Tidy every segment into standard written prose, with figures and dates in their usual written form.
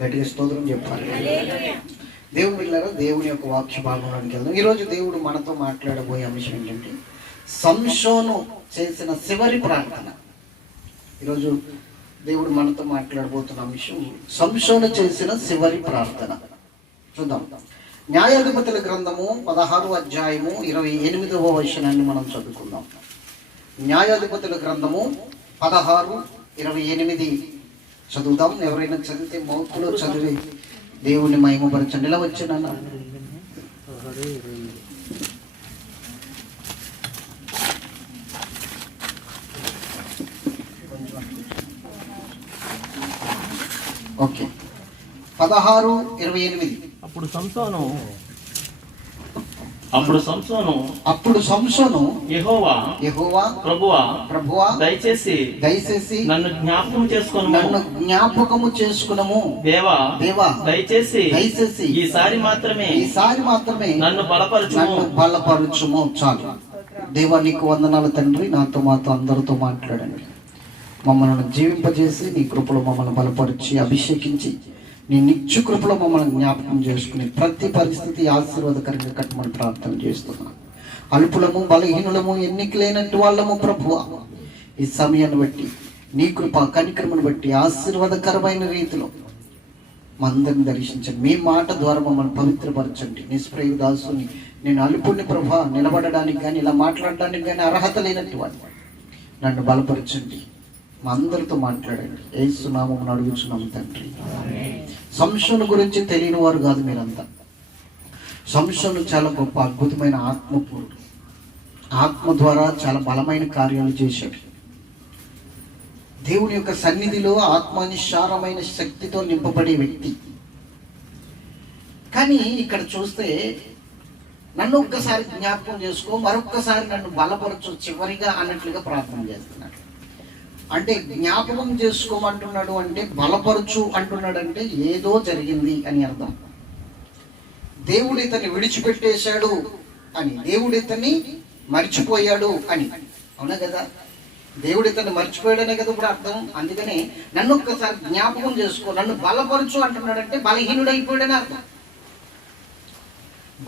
గట్టిగా స్తోత్రం చెప్పాలి. దేవుని బిడ్డలారా, దేవుని యొక్క వాక్య భాగంలోకి వెళ్దాం. ఈరోజు దేవుడు మనతో మాట్లాడబోయే అంశం ఏంటంటే సంసోను చేసిన చివరి ప్రార్థన. ఈరోజు దేవుడు మనతో మాట్లాడబోతున్న అంశం సంసోను చేసిన చివరి ప్రార్థన. చూద్దాం. న్యాయాధిపతుల గ్రంథము 16వ అధ్యాయము 28వ వచనాన్ని మనం చదువుకుందాం. న్యాయాధిపతుల గ్రంథము 16:28 చదువుదాం. ఎవరైనా చదివితే మౌతులో చదివి దేవుని మహిమపరచండి. ఇలా వచ్చిన ఓకే. 16:28. అప్పుడు సంసోను యెహోవా ప్రభువా దయచేసి నన్ను జ్ఞాపకము చేసుకునము దేవా దయచేసి ఈసారి మాత్రమే నన్ను బలపరచుము. చాలు. దేవా నీకు వందనాలు తండ్రి. నాతో మాతో అందరితో మాట్లాడండి. మమ్మల్ని జీవింపజేసి నీ కృపలో మమ్మల్ని బలపరిచి అభిషేకించి నీ నిత్య కృపలో మమ్మల్ని జ్ఞాపకం చేసుకుని ప్రతి పరిస్థితి ఆశీర్వాదకరంగా కట్టమని ప్రార్థన చేస్తున్నాను. అల్పులము బలహీనులము ఎన్నికలేనట్టు వాళ్ళము ప్రభువా, ఈ సమయాన్ని బట్టి నీ కృప కనికరమును బట్టి ఆశీర్వాదకరమైన రీతిలో మందరిని దర్శించండి. మీ మాట ద్వారా మమ్మల్ని పవిత్రపరచండి. నిస్ప్రయ దాసుని నేను అల్పుని ప్రభా, నిలబడడానికి కానీ ఇలా మాట్లాడడానికి కానీ అర్హత లేనట్టు వాడిని నన్ను బలపరచండి. మా అందరితో మాట్లాడండి. యేసు నామమున అడుగుచున్నాము తండ్రి. సంసోను గురించి తెలియని వారు కాదు మీరంతా. సంసోను చాలా గొప్ప అద్భుతమైన ఆత్మపూరుడు. ఆత్మ ద్వారా చాలా బలమైన కార్యాలు చేశాడు. దేవుని యొక్క సన్నిధిలో ఆత్మానుసారమైన శక్తితో నింపబడే వ్యక్తి. కానీ ఇక్కడ చూస్తే నన్ను ఒక్కసారి జ్ఞాపకం చేసుకో, మరొక్కసారి నన్ను బలపరచు చివరిగా అన్నట్లుగా ప్రార్థన చేస్తున్నాడు. అంటే జ్ఞాపకం చేసుకోమంటున్నాడు అంటే, బలపరచు అంటున్నాడు అంటే ఏదో జరిగింది అని అర్థం. దేవుడు ఇతన్ని విడిచిపెట్టేశాడు అని, దేవుడు ఇతన్ని మర్చిపోయాడు అని. అవునా కదా? దేవుడు ఇతన్ని మర్చిపోయాడనే కదా ఇప్పుడు అర్థం. అందుకనే నన్ను ఒక్కసారి జ్ఞాపకం చేసుకో, నన్ను బలపరచు అంటున్నాడంటే బలహీనుడైపోయాడని అర్థం.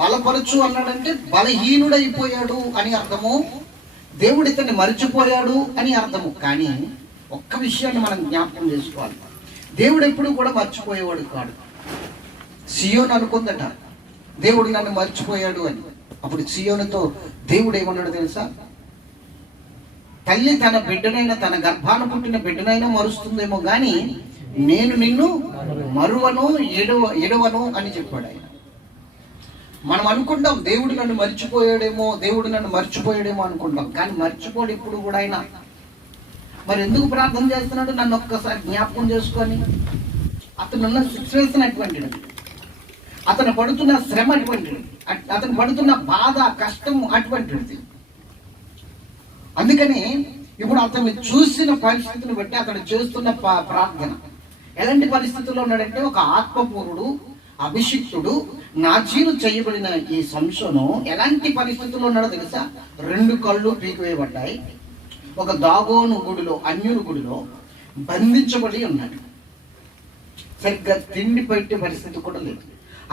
బలపరచు అన్నాడంటే బలహీనుడైపోయాడు అని అర్థము. దేవుడు ఇతన్ని మర్చిపోయాడు అని అర్థము. కానీ ఒక్క విషయాన్ని మనం జ్ఞాపకం చేసుకోవాలి. దేవుడు ఎప్పుడు కూడా మర్చిపోయేవాడు కాడు. సియోను అనుకుందట దేవుడు నన్ను మర్చిపోయాడు అని. అప్పుడు సియోనుతో దేవుడు ఏమన్నాడు తెలుసా? తల్లి తన బిడ్డనైనా, తన గర్భాన పుట్టిన బిడ్డనైనా మరుస్తుందేమో కానీ నేను నిన్ను మరువను ఎడవను అని చెప్పాడు ఆయన. మనం అనుకుంటాం దేవుడు నన్ను మర్చిపోయాడేమో అనుకుంటాం. కానీ మర్చిపోడు ఇప్పుడు కూడా ఆయన. మరి ఎందుకు ప్రార్థన చేస్తున్నాడు? నన్ను ఒక్కసారి జ్ఞాపకం చేసుకొని. అతనున్న సిచ్యువేషన్ అటువంటిది, అతను పడుతున్న శ్రమ అటువంటిది, అతను పడుతున్న బాధ కష్టం అటువంటిది. అందుకని ఇప్పుడు అతన్ని చూసిన పరిస్థితిని బట్టి అతను చేస్తున్న ప్రార్థన ఎలాంటి పరిస్థితుల్లో ఉన్నాడంటే, ఒక ఆత్మపూరుడు అభిషిక్తుడు నాజీరు చేయబడిన ఈ సంసోను ఎలాంటి పరిస్థితుల్లో ఉన్నాడో తెలుసా? 2 కళ్ళు పీకివేయబడ్డాయి. ఒక దాగోను గుడిలో, అన్యుని గుడిలో బంధించబడి ఉన్నాడు. సరిగ్గా తిండి పెట్టే పరిస్థితి కూడా లేదు.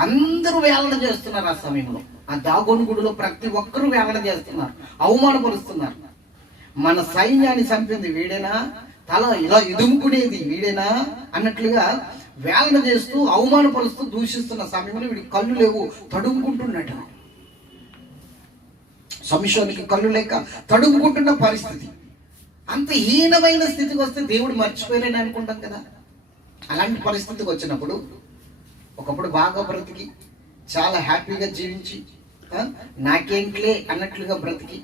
అందరూ వేలన చేస్తున్నారు ఆ సమయంలో. ఆ దాగోను గుడిలో ప్రతి ఒక్కరూ వేలన చేస్తున్నారు, అవమానపరుస్తున్నారు. మన సైన్యాన్ని చంపింది వీడేనా, తల ఇలా ఎదుముకునేది వీడేనా అన్నట్లుగా వేలన చేస్తూ అవమానపరుస్తూ దూషిస్తున్న సమయంలో వీడికి కళ్ళు లేవు, తడుముకుంటున్నాడు. సంసోనుకి కళ్ళు లేక తడుముకుంటున్న పరిస్థితి. అంత హీనమైన స్థితికి వస్తే దేవుడు మర్చిపోయారని అనుకుంటాం కదా. అలాంటి పరిస్థితికి వచ్చినప్పుడు ఒకప్పుడు బాగా బ్రతికి చాలా హ్యాపీగా జీవించి నాకేంట్లే అన్నట్లుగా బ్రతికి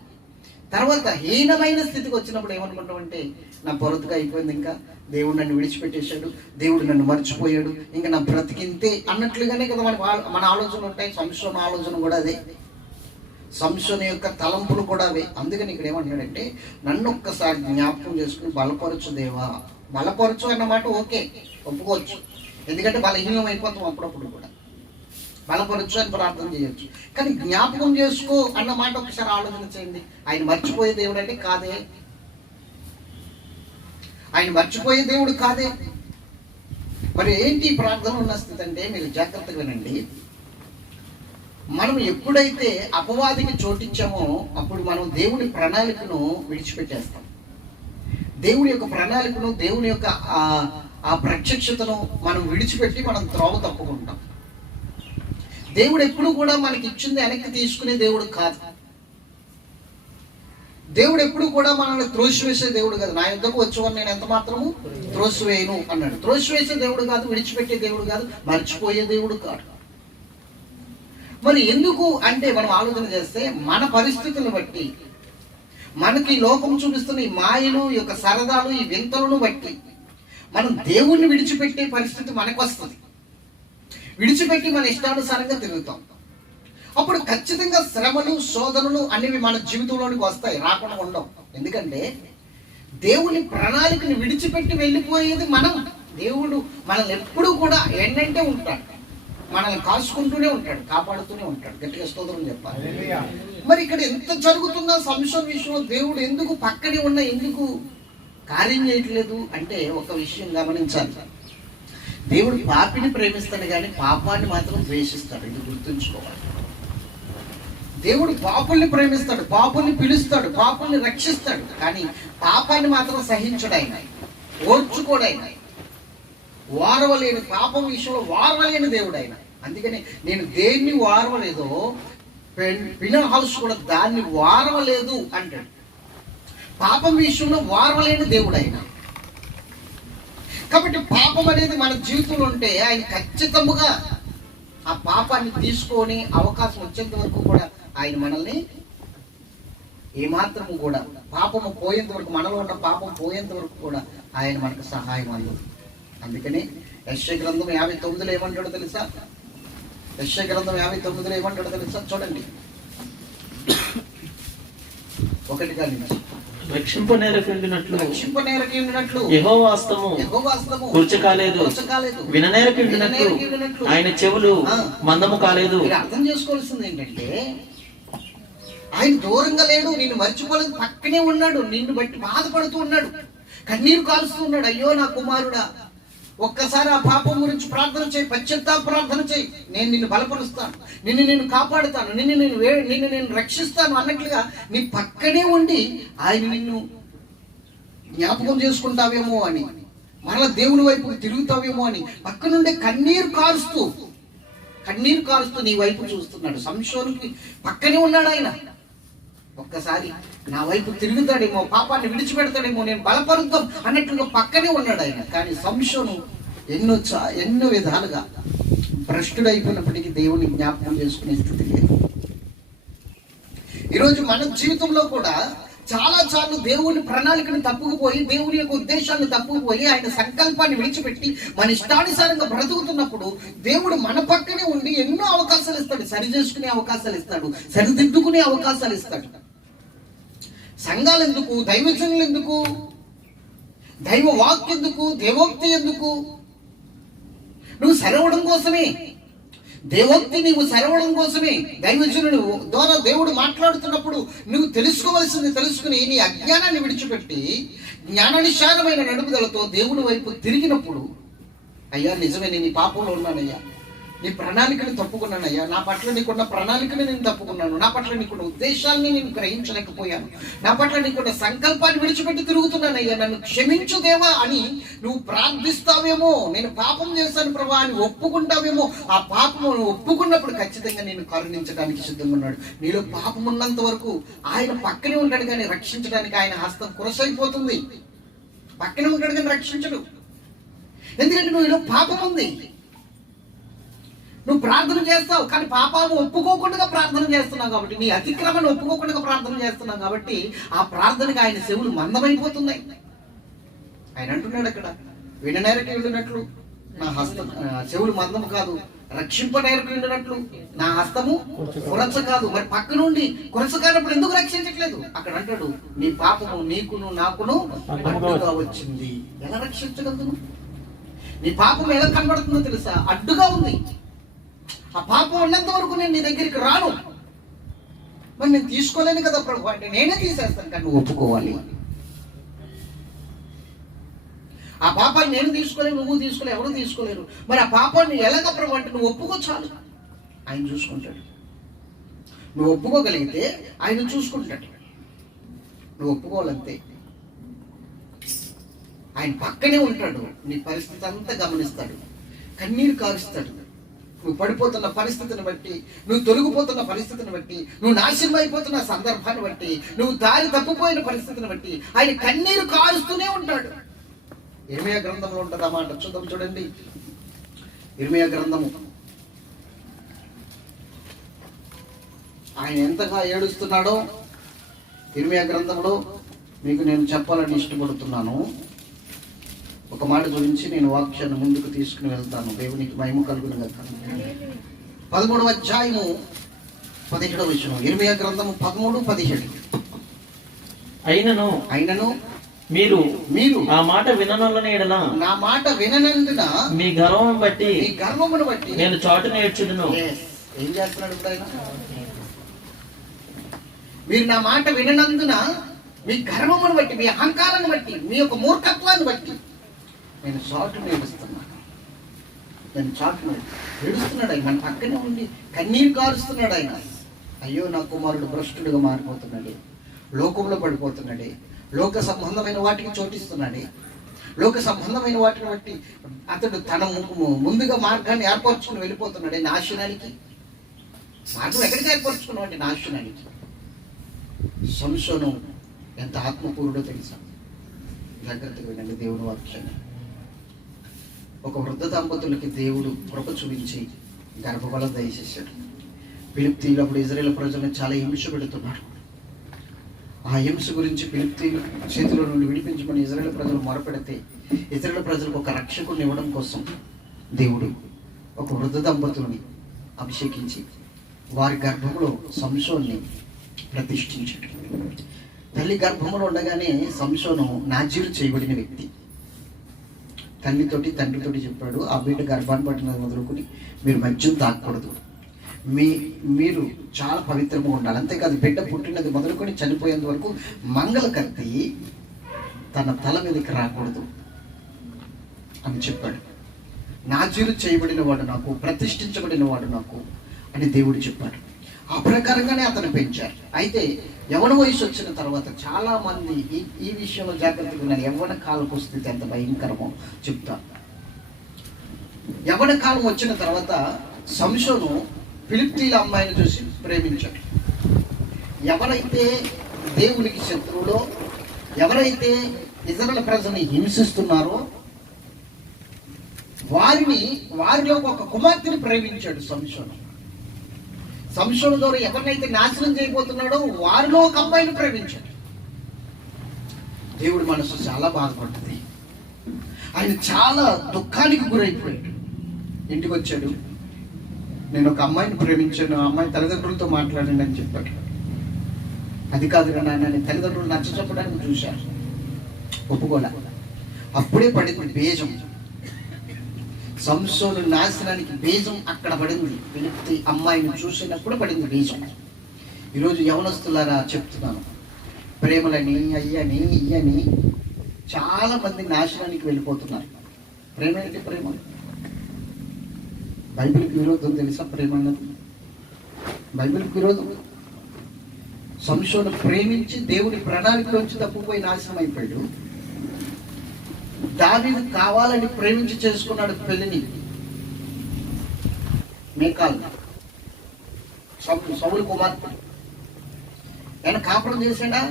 తర్వాత హీనమైన స్థితికి వచ్చినప్పుడు ఏమనుకుంటామంటే, నా పొరతుగా అయిపోయింది, ఇంకా దేవుడు నన్ను విడిచిపెట్టేశాడు, దేవుడు నన్ను మర్చిపోయాడు, ఇంకా నా బ్రతికింతే అన్నట్లుగానే కదా మన ఆలోచనలు ఉంటాయి. సంసోను ఆలోచన కూడా అదే, సంసోను యొక్క తలంపులు కూడా అవే. అందుకని ఇక్కడ ఏమంటున్నాడంటే, నన్ను ఒక్కసారి జ్ఞాపకం చేసుకుని బలపరచు దేవా. బలపరచు అన్నమాట ఓకే, ఒప్పుకోవచ్చు. ఎందుకంటే బలహీనం అయిపోతాం అప్పుడప్పుడు కూడా. బలపరచు అని ప్రార్థన చేయొచ్చు. కానీ జ్ఞాపకం చేసుకో అన్న మాట ఒకసారి ఆలోచన చేయండి. ఆయన మర్చిపోయే దేవుడు అంటే కాదే. ఆయన మర్చిపోయే దేవుడు కాదే. మరి ఏంటి ప్రార్థన ఉన్న స్థితి అంటే, మీరు జాగ్రత్తగా వినండి. మనం ఎప్పుడైతే అపవాదికి చోటిచ్చామో అప్పుడు మనం దేవుని ప్రణాళికను విడిచిపెట్టేస్తాం. దేవుని యొక్క ప్రణాళికను, దేవుని యొక్క ఆ ప్రత్యక్షతను మనం విడిచిపెట్టి మనం త్రోవ తప్పుకుంటాం. దేవుడు ఎప్పుడు కూడా మనకి ఇచ్చింది వెనక్కి తీసుకునే దేవుడు కాదు. దేవుడు ఎప్పుడు కూడా మనల్ని త్రోసివేసే దేవుడు కాదు. నా యుద్ధకు వచ్చేవారు నేను ఎంత మాత్రము త్రోసివేయను అన్నాడు. త్రోసివేసే దేవుడు కాదు, విడిచిపెట్టే దేవుడు కాదు, మర్చిపోయే దేవుడు కాదు. మరి ఎందుకు అంటే మనం ఆలోచన చేస్తే, మన పరిస్థితులను బట్టి, మనకి లోకం చూపిస్తున్న ఈ మాయలు, ఈ యొక్క సరదాలు, ఈ వింతలను బట్టి మనం దేవుణ్ణి విడిచిపెట్టే పరిస్థితి మనకు వస్తుంది. విడిచిపెట్టి మన ఇష్టానుసారంగా తిరుగుతాం. అప్పుడు ఖచ్చితంగా శ్రమలు, శోధనలు అనేవి మన జీవితంలోనికి వస్తాయి, రాకుండా ఉండవు. ఎందుకంటే దేవుని ప్రణాళికను విడిచిపెట్టి వెళ్ళిపోయేది మనం. దేవుడు మనల్ని ఎప్పుడూ కూడా ఏంటంటే ఉంటాడు, మనల్ని కాసుకుంటూనే ఉంటాడు, కాపాడుతూనే ఉంటాడు. గట్టిగా స్తోత్రం చెప్పాలి. మరి ఇక్కడ ఎంత జరుగుతున్నా సంశయం విషయంలో దేవుడు ఎందుకు పక్కనే ఉన్నా ఎందుకు కార్యం చేయట్లేదు అంటే ఒక విషయం గమనించాలి. దేవుడు పాపిని ప్రేమిస్తాడు కానీ పాపాన్ని మాత్రం ద్వేషిస్తాడు. ఇది గుర్తుంచుకోవాలి. దేవుడు పాపుల్ని ప్రేమిస్తాడు, పాపుల్ని పిలుస్తాడు, పాపుల్ని రక్షిస్తాడు, కానీ పాపాన్ని మాత్రం సహించడు. ఆయన ఓర్చుకోడు. ఆయన వారవలేని, పాపం విషయంలో వారవలేని దేవుడు ఆయన. అందుకని నేను దేన్ని వారవలేదో పినల్ హౌస్ కూడా దాన్ని వారవలేదు అంటాడు. పాపం విషయంలో వారవలేని దేవుడు ఆయన. కాబట్టి పాపం అనేది మన జీవితంలో ఉంటే ఆయన ఖచ్చితంగా ఆ పాపాన్ని తీసుకొని అవకాశం వచ్చేంత వరకు కూడా ఆయన మనల్ని ఏమాత్రము కూడా, పాపము పోయేంత వరకు, మనలో ఉన్న పాపం పోయేంత వరకు కూడా ఆయన మనకు సహాయం అందదు. అందుకని యెషయా గ్రంథం 59లో ఏమంటాడో తెలుసా? యెషయా గ్రంథం 59లో ఏమంటాడో తెలుసా? చూడండి, 1 నుంచి. రక్షింపనేరకుండినట్లు యెహోవా హస్తము కూర్చకాలేదు, విననేరకుండినట్లు ఆయన చెవులు మందము కాలేదు. అర్థం చేసుకోవాల్సింది ఏంటంటే, ఆయన దూరంగా లేడు, నిన్ను మర్చిపోలేదు, పక్కనే ఉన్నాడు. నిన్ను బట్టి బాధపడుతూ ఉన్నాడు, కన్నీరు కాలుస్తూ ఉన్నాడు. అయ్యో నా కుమారుడా, ఒక్కసారి ఆ పాపం గురించి ప్రార్థన చేయి, పశ్చాత్తాప ప్రార్థన చేయి, నేను నిన్ను బలపరుస్తాను, నిన్ను కాపాడుతాను, నిన్ను నేను రక్షిస్తాను అన్నట్లుగా నీ పక్కనే ఉండి ఆయన నిన్ను జ్ఞాపకం చేసుకుంటావేమో అని, మరలా దేవుని వైపు తిరుగుతావేమో అని పక్కనుండే కన్నీరు కారుస్తూ నీ వైపు చూస్తున్నాడు. సంశోనికి పక్కనే ఉన్నాడు ఆయన. ఒక్కసారి నా వైపు తిరుగుతాడేమో, పాపాన్ని విడిచిపెడతాడేమో, నేను బలపరుద్దాం అన్నట్లుగా పక్కనే ఉన్నాడు ఆయన. కానీ సంశోను ఎన్నో విధాలుగా భ్రష్టుడైపోయినప్పటికీ దేవుని జ్ఞాపకం చేసుకునే స్థితి లేదు. ఈరోజు మన జీవితంలో కూడా చాలా దేవుని ప్రణాళికను తప్పుకుపోయి, దేవుని యొక్క ఉద్దేశాన్ని తప్పుకుపోయి, ఆయన సంకల్పాన్ని విడిచిపెట్టి మన ఇష్టానుసారంగా బ్రతుకుతున్నప్పుడు దేవుడు మన పక్కనే ఉండి ఎన్నో అవకాశాలు ఇస్తాడు. సరి చేసుకునే అవకాశాలు ఇస్తాడు, సరిదిద్దుకునే అవకాశాలు ఇస్తాడు. సంఘాలు ఎందుకు, దైవజనులు ఎందుకు, దైవ వాక్ ఎందుకు, దేవోక్తి ఎందుకు? నువ్వు సరవడం కోసమే, దేవోక్తి నీవు సరవడం కోసమే. దైవజనుడు ద్వారా దేవుడు మాట్లాడుతున్నప్పుడు నువ్వు తెలుసుకుని నీ అజ్ఞానాన్ని విడిచిపెట్టి జ్ఞానానుసారమైన నడుపుదలతో దేవుని వైపు తిరిగినప్పుడు, అయ్యా నిజమే నేను ఈ పాపంలో ఉన్నానయ్యా, నీ ప్రణాళికను తప్పుకున్నానయ్యా, నా పట్ల నీకున్న ప్రణాళికను నేను తప్పుకున్నాను, నా పట్ల నీకున్న ఉద్దేశాన్ని నేను గ్రహించలేకపోయాను, నా పట్ల నీకున్న సంకల్పాన్ని విడిచిపెట్టి తిరుగుతున్నానయ్యా, నన్ను క్షమించు దేవా అని నువ్వు ప్రార్థిస్తావేమో. నేను పాపం చేశాను ప్రభా అని ఒప్పుకుంటావేమో. ఆ పాపము ఒప్పుకున్నప్పుడు ఖచ్చితంగా నేను కరుణించడానికి సిద్ధంగా ఉన్నాడు. నీలో పాపం ఉన్నంత వరకు ఆయన పక్కనే ఉంటాడు, కానీ రక్షించడానికి ఆయన హస్తం కురసైపోతుంది. పక్కనే ఉంటాడు కానీ రక్షించడు. ఎందుకంటే నువ్వు పాపం ఉంది, నువ్వు ప్రార్థన చేస్తావు కానీ పాపాలను ఒప్పుకోకుండా ప్రార్థన చేస్తున్నావు కాబట్టి, నీ అతిక్రమను ఒప్పుకోకుండా ప్రార్థన చేస్తున్నావు కాబట్టి ఆ ప్రార్థనకి ఆయన చెవులు మందమైపోతున్నాయి. ఆయన అంటున్నాడు అక్కడ, విననేరకి వెళ్ళినట్లు నా హస్తం, చెవులు మందము కాదు, రక్షింపనేరకు వెళ్ళినట్లు నా హస్తము కురచ కాదు. మరి పక్క నుండి కురచ కానప్పుడు ఎందుకు రక్షించట్లేదు? అక్కడ అంటాడు, నీ పాపము నీకును నాకును అడ్డుగా వచ్చింది. ఎలా రక్షించగలదు? నీ పాపం ఎలా కనబడుతుందో తెలుసా? అడ్డుగా ఉంది. ఆ పాపం ఉన్నంత వరకు నేను నీ దగ్గరికి రాను. మరి నేను తీసుకోలేను కదా ప్రభు అంటే, నేనే తీసేస్తాను కానీ నువ్వు ఒప్పుకోవాలి. ఆ పాపాన్ని నేను తీసుకోలేను, నువ్వు తీసుకోలేవు, ఎవరు తీసుకోలేరు. మరి ఆ పాపాన్ని ఎలాగ ప్రభు అంటే నువ్వు ఒప్పుకో చాలు, ఆయన చూసుకుంటాడు. నువ్వు ఒప్పుకోగలిగితే ఆయన చూసుకుంటాడు. నువ్వు ఒప్పుకోవాలంతే, ఆయన పక్కనే ఉంటాడు. నీ పరిస్థితి అంతా గమనిస్తాడు, కన్నీరు కారుస్తాడు. నువ్వు పడిపోతున్న పరిస్థితిని బట్టి, నువ్వు తొలగిపోతున్న పరిస్థితిని బట్టి, నువ్వు నాశనం అయిపోతున్న సందర్భాన్ని బట్టి, నువ్వు దారి తప్పిపోయిన పరిస్థితిని బట్టి ఆయన కన్నీరు కారుస్తూనే ఉంటాడు. ఇర్మీయా గ్రంథంలో ఉంటుంది ఆ మాట. చూద్దాం, చూడండి. ఇర్మీయా గ్రంథము. ఆయన ఎంతగా ఏడుస్తున్నాడో ఇర్మీయా గ్రంథంలో మీకు నేను చెప్పాలని ఇష్టపడుతున్నాను. ఒక మాట గురించి నేను వాక్యాన్ని ముందుకు తీసుకుని వెళ్తాను. దేవునికి మహిమ కలుగును గాక. 13వ అధ్యాయము 17వ వచనం. ఇర్మీయా గ్రంథము 13:17. అయినను మీరు ఆ మాట విననొల్లని ఎడల నా మాట విననందున మీ గర్వమును బట్టి నేను చాటున ఏడ్చుదును. ఏం చేస్తున్నాడు ఇప్పుడు ఆయన? మీరు నా మాట విననందున మీ గర్వమును బట్టి, మీ అహంకారాన్ని బట్టి, మీ యొక్క మూర్ఖత్వాన్ని బట్టి నేను చాటును ఏడుస్తున్నాను. నేను చాటును ఏడుస్తున్నాడు ఆయన. మన పక్కనే ఉండి కన్నీరు కారుస్తున్నాడు ఆయన. అయ్యో, నా కుమారుడు భ్రష్టుడుగా మారిపోతున్నాడే, లోకంలో పడిపోతున్నాడే, లోక సంబంధమైన వాటికి చోటిస్తున్నాడే, లోక సంబంధమైన వాటిని బట్టి అతడు తన ముందుగా మార్గాన్ని ఏర్పరచుకుని వెళ్ళిపోతున్నాడే నాశనానికి. మార్గం ఎక్కడికి ఏర్పరచుకున్నాడు? నాశనానికి. సంసోను ఎంత ఆత్మపూరుడో తెలుసా? జాగ్రత్తగా వినండి దేవుని వాక్యాన్ని. ఒక వృద్ధ దంపతులకి దేవుడు కృప చూపించి గర్భఫలం దయచేశాడు. ఫిలిష్తీయులు అప్పుడు ఇజ్రాయేల్ ప్రజలను చాలా హింస పెడుతున్నాడు. ఆ హింస గురించి ఫిలిష్తీయుల చేతిలో నుండి విడిపించుకొని ఇజ్రాయేల్ ప్రజలు మొరపెడితే, ఇజ్రాయేల్ ప్రజలకు ఒక రక్షకుడిని ఇవ్వడం కోసం దేవుడు ఒక వృద్ధ దంపతులని అభిషేకించి వారి గర్భంలో సంసోన్ని ప్రతిష్ఠించాడు. తల్లి గర్భంలో ఉండగానే సంసోను నాజీరు చేయబడిన వ్యక్తి. తల్లితోటి తండ్రితోటి చెప్పాడు, ఆ బిడ్డ గర్భాన్ని పట్టినది మొదలుకొని మీరు మద్యం తాగకూడదు, మీరు చాలా పవిత్రంగా ఉండాలి. అంతేకాదు, బిడ్డ పుట్టినది మొదలుకొని చనిపోయేంత వరకు మంగళ కత్తి తన తల మీదకి రాకూడదు అని చెప్పాడు. నాజీరు చేయబడిన వాడు నాకు, ప్రతిష్ఠించబడిన వాడు నాకు అని దేవుడు చెప్పాడు. ఆ ప్రకారంగానే అతను పెంచారు. అయితే యవ్వన వయసు వచ్చిన తర్వాత చాలా మంది ఈ విషయంలో జాగ్రత్తగా ఉన్నారు. యవ్వన కాల పరిస్థితి ఎంత భయంకరమో చెప్తా. యవ్వన కాలం వచ్చిన తర్వాత సంసోను ఫిలిష్తీయుల అమ్మాయిని చూసి ప్రేమించాడు. ఎవరైతే దేవునికి శత్రువులో, ఎవరైతే ఇజ్రాయేల్ ప్రజల్ని హింసిస్తున్నారో వారిలో ఒక కుమార్తెని ప్రేమించాడు సంసోను. సంసోను ద్వారా ఎవరినైతే నాశనం చేయబోతున్నాడో వారిలో ఒక అమ్మాయిని ప్రేమించాడు. దేవుడి మనసు చాలా బాధపడుతుంది. ఆయన చాలా దుఃఖానికి గురైపోయాడు. ఇంటికి వచ్చాడు, నేను ఒక అమ్మాయిని ప్రేమించాను, ఆ అమ్మాయి తల్లిదండ్రులతో మాట్లాడండి అని చెప్పాడు. అది కాదురా నాన్న, తల్లిదండ్రులు నచ్చ చెప్పడానికి చూశారు, ఒప్పుకోలే. అప్పుడే పడింది బీజం. సంసోను నాశనానికి బీజం అక్కడ పడింది. ఫిలిష్తీ అమ్మాయిని చూసినప్పుడు పడింది బీజం. ఈరోజు యవనస్తులారా చెప్తున్నాను, ప్రేమలని అయ్యని ఇయ్యని చాలా మంది నాశనానికి వెళ్ళిపోతున్నారు. ప్రేమ ఏంటి? ప్రేమ బైబిల్కి విరోధం తెలుసా? ప్రేమ అన్నది బైబిల్కి విరోధం. సంసోను ప్రేమించి దేవుడి ప్రణాళికలోంచి తప్పిపోయి నాశనం అయిపోయాడు. దావీదు కావాలని ప్రేమించి చేసుకున్నాడు పెళ్లిని. మీకాల్ సౌలు కుమార్తె. ఆయన కాపురం చేసాడా?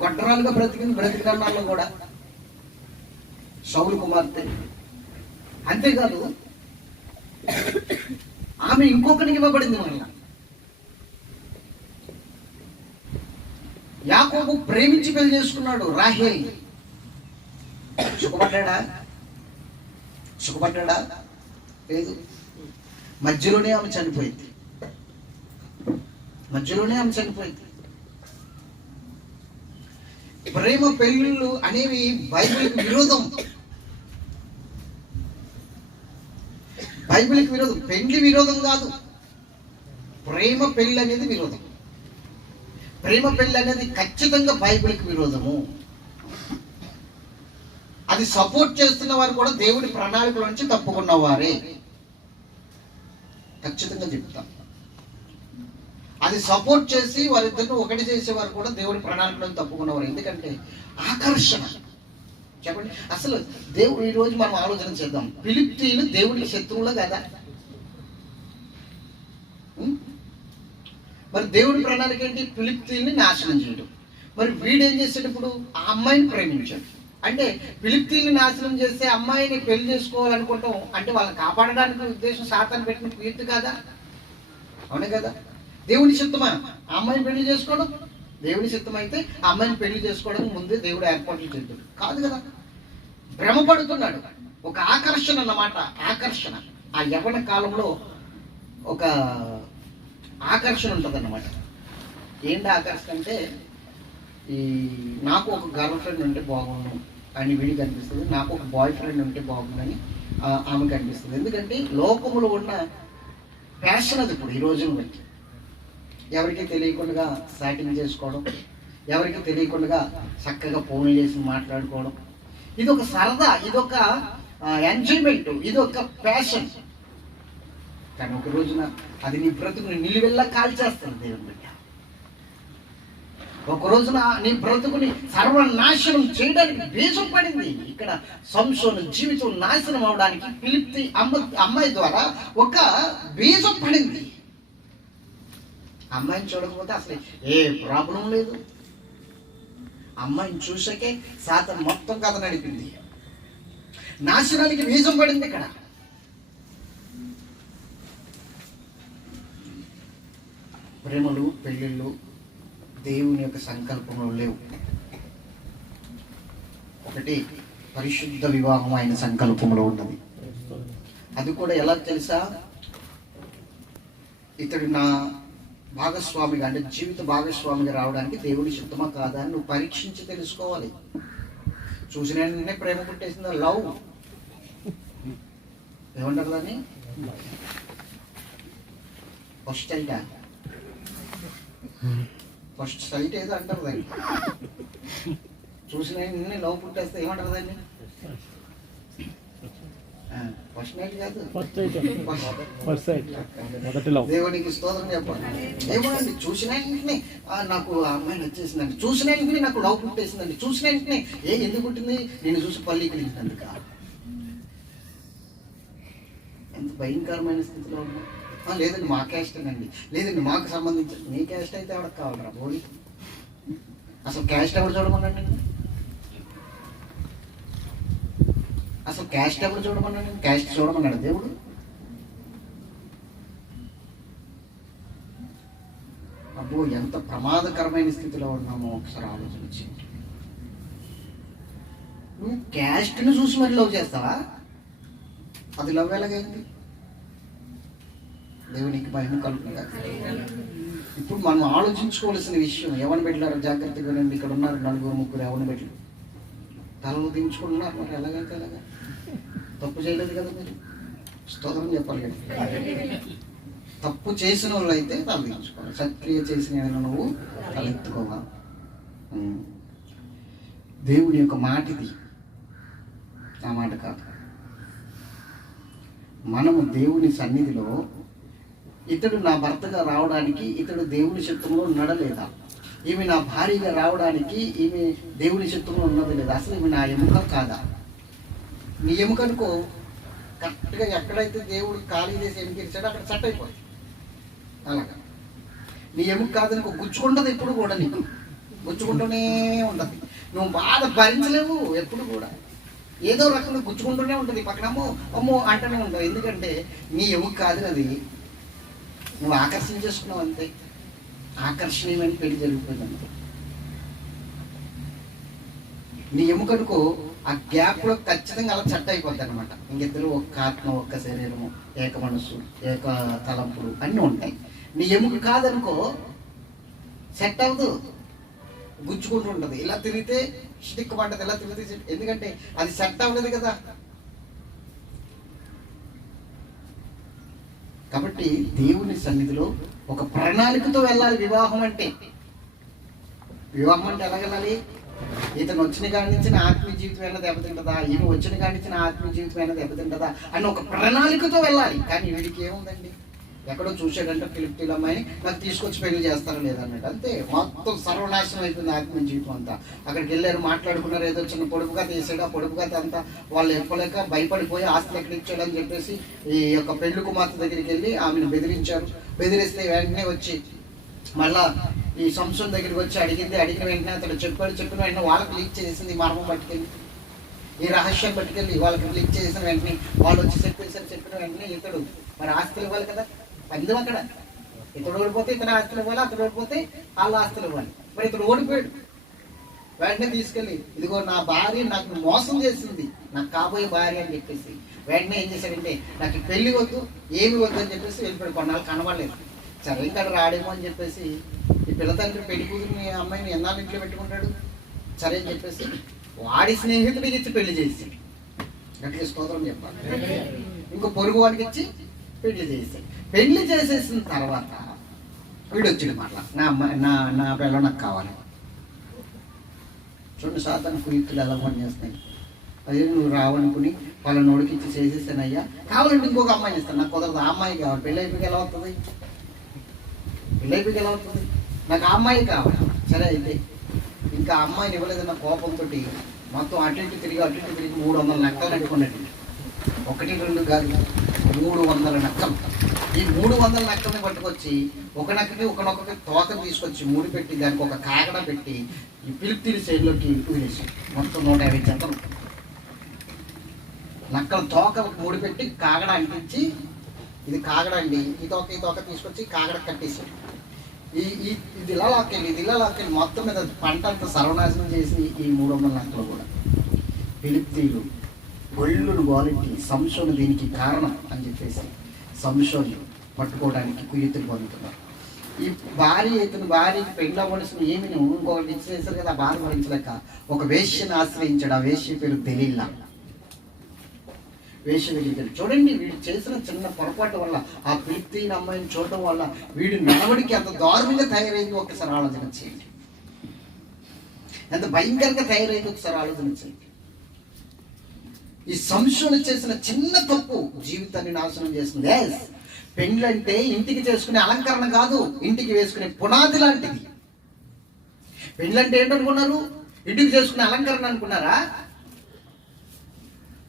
గొడ్రాలుగా బ్రతికన్నాళ్ళు కూడా సౌలు కుమార్తె. అంతేకాదు, ఆమె ఇంకొకరికి ఇవ్వబడింది. మళ్ళీ యాకోబు ప్రేమించి పెళ్లి చేసుకున్నాడు రాహేల్. సుఖపడ్డా? లేదు. మధ్యలోనే ఆమె చనిపోయింది. ప్రేమ పెళ్ళిళ్ళు అనేవి బైబిల్కి విరోధం. బైబిల్కి విరోధం. పెళ్లి విరోధం కాదు, ప్రేమ పెళ్ళి అనేది విరోధం. ప్రేమ పెళ్ళి అనేది ఖచ్చితంగా బైబిల్కి విరోధము. అది సపోర్ట్ చేస్తున్న వారు కూడా దేవుని ప్రణాళికల నుంచి తప్పుకున్న వారే. ఖచ్చితంగా చెప్తాం. అది సపోర్ట్ చేసి వారిద్దరిని ఒకటి చేసేవారు కూడా దేవుని ప్రణాళికలను తప్పుకున్నవారు. ఎందుకంటే ఆకర్షణ. చెప్పండి, అసలు దేవుడు ఈరోజు మనం ఆలోచన చేద్దాం. ఫిలిష్తీయులు దేవుడికి శత్రువులు కదా? మరి దేవుడి ప్రణాళిక ఏంటి? ఫిలిష్తీయుల్ని నాశనం చేయడం. మరి వీడేం చేసాడు? ఇప్పుడు ఆ అమ్మాయిని ప్రేమించాడు. అంటే ఫిలిష్తీయుల్ని నాశనం చేస్తే అమ్మాయిని పెళ్లి చేసుకోవాలనుకుంటాం అంటే వాళ్ళని కాపాడడానికి ఉద్దేశం సాతాను పెట్టిన కీర్తి కాదా? అవునే కదా? దేవుని చిత్తమా ఆ అమ్మాయిని పెళ్లి చేసుకోవడం? దేవుని చిత్తం అయితే ఆ అమ్మాయిని పెళ్లి చేసుకోవడం ముందే దేవుడు ఏర్పాట్లు చేద్దాడు కాదు కదా? భ్రమపడుతున్నాడు. ఒక ఆకర్షణ అన్నమాట. ఆకర్షణ. ఆ యవ్వన కాలంలో ఒక ఆకర్షణ ఉంటుంది అన్నమాట. ఏంటి ఆకర్షణ అంటే, ఈ నాకు ఒక గర్ల్ ఫ్రెండ్ ఉంటే బాగుండు అని వీడికి అనిపిస్తుంది, నాకు ఒక బాయ్ ఫ్రెండ్ ఉంటే బాగుందని ఆమెకి అనిపిస్తుంది. ఎందుకంటే లోకములో ఉన్న ప్యాషన్ అది. ఇప్పుడు ఈ రోజును బట్టి ఎవరికి తెలియకుండా చాటింగ్ చేసుకోవడం, ఎవరికి తెలియకుండా చక్కగా ఫోన్లు చేసి మాట్లాడుకోవడం, ఇది ఒక సరదా, ఇదొక ఎంజాయ్మెంట్, ఇది ఒక ప్యాషన్. కానీ ఒక రోజున అది నీ బ్రతుకుని నిలువెల్లా కాల్చేస్తుంది దేవుని బిడ్డ. ఒక రోజున నీ బ్రతుకుని సర్వనాశనం చేయడానికి బీజం పడింది. ఇక్కడ సంసోను జీవితం నాశనం అవడానికి ఫిలిష్తీ అమ్మాయి ద్వారా ఒక బీజం పడింది. అమ్మాయిని చూడకపోతే అసలు ఏ ప్రాబ్లం లేదు. అమ్మాయిని చూసాకే సాతాను మొత్తం కథ నడిపింది. నాశనానికి బీజం పడింది ఇక్కడ. ప్రేమలు, పెళ్ళిళ్ళు దేవుని యొక్క సంకల్పంలో లేవు. ఒకటి పరిశుద్ధ వివాహం ఆయన సంకల్పంలో ఉన్నది. అది కూడా ఎలా తెలుసా? ఇతడు నా భాగస్వామిగా, అంటే జీవిత భాగస్వామిగా రావడానికి దేవుడి చిత్తమా కాదా అని నువ్వు పరీక్షించి తెలుసుకోవాలి. చూసిన వెంటనే ప్రేమ పుట్టేసిందా? లవ్ ఏమంటారు దాన్ని? ఫస్ట్ సైటా? ఫస్ట్ సైట్ ఏదో అంటారు దాన్ని. చూసిన వెంటనే లవ్ పుట్టేస్తే ఏమంటారు దాన్ని? ఫస్ట్ నైట్ కాదు, దేవునికి స్తోత్రం చెప్పాలి. ఏమోనండి, చూసిన వెంటనే నాకు ఆ అమ్మాయి నచ్చేసిందండి, చూసిన వెంటనే నాకు లవ్ పుట్టేసిందండి, చూసిన వెంటనే ఎందుకు పుట్టింది? నేను చూసి పల్లీకరించినందుక. ఎంత భయంకరమైన స్థితిలో ఉన్నా. లేదండి మా క్యాస్టేనండి, లేదండి మాకు సంబంధించి. నీ క్యాస్ట్ అయితే ఎవరికి కావాలరా బోడి? అసలు క్యాస్ట్ ఎవరు చూడమన్నాండి? అసలు క్యాస్ట్ ఎవరు చూడమన్నాడు? క్యాస్ట్ చూడమన్నాడు దేవుడు? అబ్బో, ఎంత ప్రమాదకరమైన స్థితిలో ఉన్నామో ఒకసారి ఆలోచించి. నువ్వు క్యాస్ట్ని చూసి మరి లవ్ చేస్తావా? అది లవ్ ఎలాగైంది? దేవునికి భయం కలుగుతుందా? ఇప్పుడు మనం ఆలోచించుకోవాల్సిన విషయం. ఎవరిని పెట్టారు? జాగ్రత్తగా రండి. ఇక్కడ ఉన్నారు 4-3 ఎవరిని పెట్టారు? తలలు దించుకుంటున్నారు. మరి ఎలాగైతే ఎలాగా? తప్పు చేయలేదు కదా మీరు? స్తోత్రం చెప్పాలి కదా. తప్పు చేసిన వాళ్ళు అయితే తల దించుకోవాలి. సక్రియ చేసిన నువ్వు తలెత్తుకోవా. దేవుని యొక్క మాట ఇది, ఆ మాట కాదు. మనము దేవుని సన్నిధిలో ఇతడు నా భర్తగా రావడానికి ఇతడు దేవుని చిత్తంలో ఉన్నాడా లేదా? ఈమె నా భార్యగా రావడానికి ఈమె దేవుని చిత్తంలో ఉన్నది లేదా? అసలు ఈమె నా ఎముక కాదా? నీ ఎముక అనుకో, కరెక్ట్గా ఎక్కడైతే దేవుడు ఖాళీ చేసి ఎముకిచ్చాడో అక్కడ సెట్ అయిపోతుంది. అలాగా నీ ఎముక కాదనుకో, గుచ్చుకుంటుంది. ఎప్పుడు కూడా నీకు గుచ్చుకుంటూనే ఉంటుంది. నువ్వు బాధ భరించలేవు. ఎప్పుడు కూడా ఏదో రకంగా గుచ్చుకుంటూనే ఉంటుంది. పక్కనమ్మో అమ్మో అంటూనే ఉంటావు. ఎందుకంటే నీ ఎముక కాదు అది, నువ్వు ఆకర్షణ చేసుకున్నావు అంతే. ఆకర్షణీయమైన పెళ్లి జరిగిపోయింది. నీ ఎముకనుకో ఆ గ్యాప్లో ఖచ్చితంగా అలా సెట్ అయిపోద్ది అనమాట. ఇంకిద్దరు ఒక ఆత్మ, ఒక్క శరీరము, ఏక మనస్సు, ఏక తలంపులు అన్నీ ఉంటాయి. నీ ఎముక కాదనుకో సెట్ అవ్వదు, గుచ్చుకుంటూ ఉంటుంది. ఇలా తిరిగితే స్టిక్ పడ్డది, ఇలా తిరిగితే, ఎందుకంటే అది సెట్ అవ్వలేదు కదా. కాబట్టి దేవుని సన్నిధిలో ఒక ప్రణాళికతో వెళ్ళాలి. వివాహం అంటే ఎలా వెళ్ళాలి? ఇతను వచ్చిన కాడి నుంచి నా ఆత్మీయ జీవితం అయినా దెబ్బతింటదా, ఈమె వచ్చిన కాడి నుంచి నా ఆత్మీయ జీవితం అయినా దెబ్బతింటదా అని ఒక ప్రణాళికతో వెళ్ళాలి. కానీ వీడికి ఏముందండి, ఎక్కడో చూసాడంటే ఫిలిప్టీల అమ్మాయిని నాకు తీసుకొచ్చి పెళ్లి చేస్తారో లేదన్నట్టు, అంతే. మొత్తం సర్వనాశనం అయిపోయింది ఆత్మీయ జీవితం అంతా. అక్కడికి వెళ్ళారు, మాట్లాడుకున్నారు, ఏదో చిన్న పొడుపు కథ వేసాడు. ఆ పొడుపు కథ అంతా వాళ్ళు ఎప్పలేక భయపడిపోయి ఆస్తులు ఎక్కడ ఇచ్చాడని చెప్పేసి ఈ యొక్క పెళ్లి కుమార్తె దగ్గరికి వెళ్ళి ఆమెను బెదిరించారు. బెదిరిస్తే వెంటనే వచ్చి మళ్ళా ఈ సంసోన్ దగ్గరికి వచ్చి అడిగిన వెంటనే అతడు చెప్పిన వెంటనే వాళ్ళకి లీక్ చేసింది. మర్మం పట్టుకెళ్ళి ఈ రహస్యం పట్టుకెళ్ళి వాళ్ళకి లీక్ చేసిన వెంటనే వాళ్ళు వచ్చి చెప్పిన వెంటనే ఇతడు మరి ఆస్తులు ఇవ్వాలి కదా, అందులో అక్కడ ఇతడు ఓడిపోతే ఇతను ఆస్తులు ఇవ్వాలి, అతడు ఓడిపోతే వాళ్ళ ఆస్తులు ఇవ్వాలి. మరి ఇతడు ఓడిపోయాడు. వెంటనే తీసుకెళ్ళి ఇదిగో నా భార్య నాకు మోసం చేసింది, నాకు కాబోయే భార్య అని చెప్పేసి వెంటనే ఏం చేశాడంటే నాకు పెళ్లి వద్దు, ఏమి వద్దు అని చెప్పేసి వెళ్ళిపోయాడు. కొన్నాళ్ళు కనబడలేదు. సరే ఇంకా రాడేమో అని చెప్పేసి ఈ పిల్ల తండ్రి పెళ్లి కూతురిని అమ్మాయిని ఎన్నాళ్ళు ఇంట్లో పెట్టుకుంటాడు. సరే అని చెప్పేసి వాడి స్నేహితుడికి ఇచ్చి పెళ్లి చేసాడు. గట్టిగా స్తోత్రం చెప్పాలి. ఇంకో పొరుగు వాడికి ఇచ్చి పెళ్లి చేసాడు. పెళ్లి చేసేసిన తర్వాత వీడు వచ్చింది మళ్ళా నా అమ్మాయి నా పిల్ల నాకు కావాలి. చూడండి సాధారణ కుయుక్తులు ఎలా పని చేస్తాయి. అదే నువ్వు రావనుకుని వాళ్ళ నోడికి ఇచ్చి చేసేసానయ్యా, కావాలంటే ఇంకొక అమ్మాయిని ఇస్తాను, నాకు కుదరదు, ఆ అమ్మాయి కావాలి. పెళ్ళి అయిపోయి ఎలా అవుతుంది, పెళ్ళి అయిపోయి ఎలా అవుతుంది, నాకు ఆ అమ్మాయి కావాలి. సరే అయితే ఇంకా అమ్మాయిని ఇవ్వలేదన్న కోపంతో మొత్తం అటు ఇటు తిరిగి 300 నక్కలు నట్టుకున్నట్టు. 1, 2 కాదు, 300 నక్కలు. ఈ 300 నక్కల్ని పట్టుకొచ్చి ఒక నక్కకి ఒక నక్కకి తోకను తీసుకొచ్చి ముడి పెట్టి దానికి ఒక కాగడ పెట్టి ఈ ఫిలిప్తీయుల సైడ్లోకి వదిలేసి మొత్తం 150 జతలు నక్కల తోక ముడి పెట్టి కాగడ అంటించి, ఇది కాగడ అండి, ఈ తోక తీసుకొచ్చి కాగడ కట్టేసాడు. ఇది ఇలా లాక్కెళ్ళి మొత్తం మీద పంట అంతా సర్వనాశనం చేసి ఈ 300 నక్కలు కూడా ఫిలిప్తీయులు ఒళ్ళును గోలెట్టి సంసోను దీనికి కారణం అని చెప్పేసి సంసోను పట్టుకోవడానికి కుయుక్తులు పొందుతున్నారు. ఈ ఇతని భార్యకి పెళ్ళి అవ్వాల్సిన ఏమి ఇంకొకటి ఇచ్చేసారు కదా, ఆ భార్య భరించలేక ఒక వేశ్యను ఆశ్రయించాడు. ఆ వేశ్య పేరు దెలీలా. వేశ్య దగ్గరికి చూడండి, వీడు చేసిన చిన్న పొరపాటు వల్ల ఆ ఫిలిప్తీయుల అమ్మాయిని చూడటం వల్ల వీడి నడవడికి ఎంత దారుణంగా తయారైంది ఒకసారి ఆలోచన చేయండి. ఎంత భయంకరంగా తయారైంది ఒకసారి ఆలోచన చేయండి. ఈ సంశోధన చేసిన చిన్న తప్పు జీవితాన్ని నాశనం చేస్తుంది. పెండ్లంటే ఇంటికి చేసుకునే అలంకరణ కాదు, ఇంటికి వేసుకునే పునాది లాంటిది. పెండ్లంటే ఏంటనుకున్నారు, ఇంటికి చేసుకునే అలంకరణ అనుకున్నారా?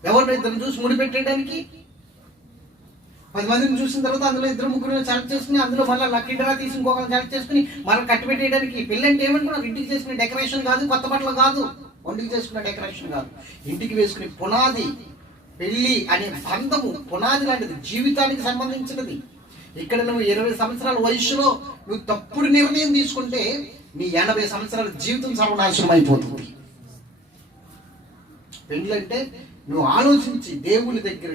ఎవరిని ఇద్దరు చూసి ముడిపెట్టేయడానికి 10 మందిని చూసిన తర్వాత అందులో 2-3 సెలెక్ట్ చేసుకుని అందులో మళ్ళీ లక్కీ డ్రా తీసి ఇంకొకరిని సెలెక్ట్ చేసుకుని మళ్ళీ కట్టి పెట్టేయడానికి. పెళ్ళి అంటే ఏమనుకున్నారు, ఇంటికి చేసుకునే డెకరేషన్ కాదు, కొత్త బట్టలు కాదు, ఒంటికి చేసుకునే డెకరేషన్ కాదు, ఇంటికి వేసుకునే పునాది. పెళ్లి అనే బంధము పునాది లాంటిది, జీవితానికి సంబంధించినది. ఇక్కడ నువ్వు 20 సంవత్సరాల వయసులో నువ్వు తప్పుడు నిర్ణయం తీసుకుంటే నీ 80 సంవత్సరాల జీవితం సర్వనాశనం అయిపోతుంది. పెళ్ళంటే నువ్వు ఆలోచించి దేవుని దగ్గర